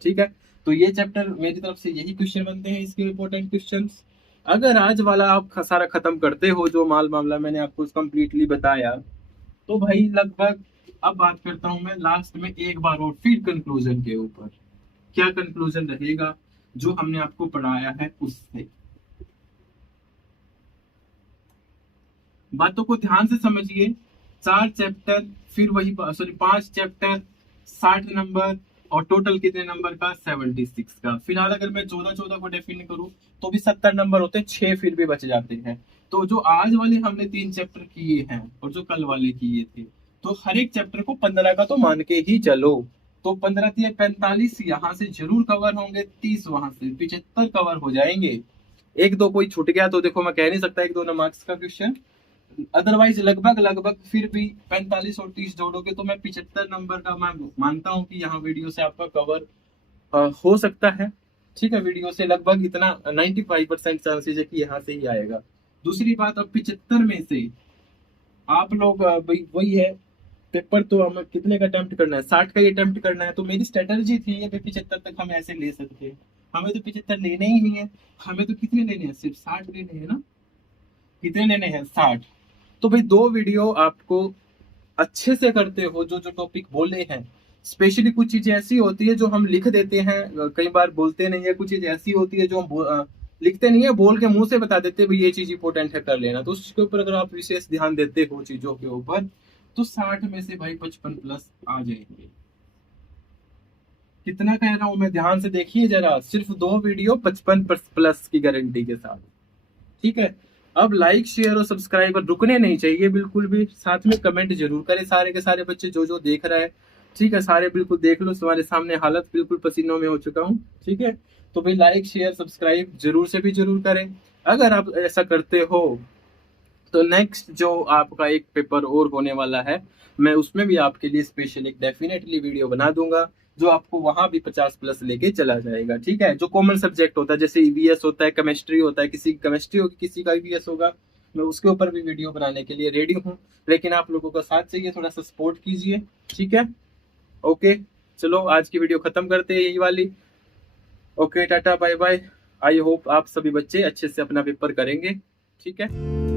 ठीक है। तो ये चैप्टर मेरी तरफ से यही क्वेश्चन बनते हैं, इसके इंपॉर्टेंट क्वेश्चंस। अगर आज वाला आप सारा खत्म करते हो, जो मामला मैंने आपको कंप्लीटली बताया, तो भाई लगभग, अब बात करता हूं मैं लास्ट में एक बार और फिर कंक्लूजन के ऊपर। क्या कंक्लूजन रहेगा जो हमने आपको पढ़ाया है उससे। बातों को ध्यान से समझिए। 4 चैप्टर, फिर वही, सॉरी 5 चैप्टर, 60 नंबर, और टोटल कितने नंबर का, 76 का। फिलहाल अगर मैं 14 14 को डेफिन करूं तो भी 70 नंबर होते हैं, 6 फिर भी बच जाते हैं। तो जो आज वाले हमने 3 चैप्टर किए हैं और जो कल वाले किए थे, तो हर एक चैप्टर को 15 का तो मान के ही चलो। तो 15 3 45 यहाँ से जरूर कवर होंगे, 30 वहां से, 75 कवर हो जाएंगे। एक दो कोई छूट गया तो देखो मैं कह नहीं सकता, एक दो मार्क्स का क्वेश्चन। अदरवाइज लगभग लगभग फिर भी 45 और 30 जोड़ोगे तो मैं 75 नंबर का मैं मानता हूं कि यहाँ वीडियो से आपका कवर हो सकता है, ठीक है। वीडियो से लगभग इतना 95% चांसेस है कि यहाँ से ही आएगा। दूसरी बात, अब 75 में से आप लोग भाई वही है, पेपर तो हमें कितने का अटेम्प्ट करना है, 60 का ही अटेम्प्ट करना है। तो मेरी स्ट्रेटजी थी ये 75 तक हम ऐसे ले सकते हैं। हमें तो 75 लेने ही नहीं है, हमें तो कितने लेने हैं, सिर्फ 60 लेने हैं ना। कितने लेने हैं, 60। तो भाई 2 वीडियो आपको अच्छे से करते हो, जो जो टॉपिक बोले हैं। स्पेशली कुछ चीजें ऐसी होती है जो हम लिख देते हैं, कई बार बोलते नहीं है। कुछ चीज ऐसी होती है जो हम लिखते नहीं है, बोल के मुंह से बता देते हैं भाई ये चीज इंपॉर्टेंट है, कर लेना। तो उसके ऊपर अगर आप विशेष ध्यान देते हो चीजों के ऊपर, तो 60 में से भाई 55 प्लस आ जाएंगे। कितना कह रहा हूं मैं, ध्यान से देखिए जरा, सिर्फ 2 वीडियो 55 प्लस की गारंटी के साथ, ठीक है। अब लाइक शेयर और सब्सक्राइबर रुकने नहीं चाहिए बिल्कुल भी, साथ में कमेंट जरूर करें सारे के सारे बच्चे जो जो देख रहे हैं। ठीक है, सारे बिल्कुल देख लो, तुम्हारे सामने हालत बिल्कुल पसीनों में हो चुका हूँ। ठीक है, तो भाई लाइक शेयर सब्सक्राइब जरूर से भी जरूर करें। अगर आप ऐसा करते हो तो नेक्स्ट जो आपका एक पेपर और होने वाला है, मैं उसमें भी आपके लिए स्पेशल एक डेफिनेटली वीडियो बना दूंगा, जो आपको वहां भी 50+ लेके चला जाएगा। ठीक है, जो कॉमन सब्जेक्ट होता है, जैसे ईवीएस होता है, केमिस्ट्री होता है, किसी की केमिस्ट्री होगी, किसी का ईवीएस होगा, मैं उसके ऊपर भी वीडियो बनाने के लिए रेडी हूँ। लेकिन आप लोगों का साथ चाहिए, थोड़ा सा सपोर्ट कीजिए। ठीक है, ओके, चलो आज की वीडियो खत्म करते हैं यही वाली। ओके, टाटा बाय बाय। आई होप आप सभी बच्चे अच्छे से अपना पेपर करेंगे। ठीक है।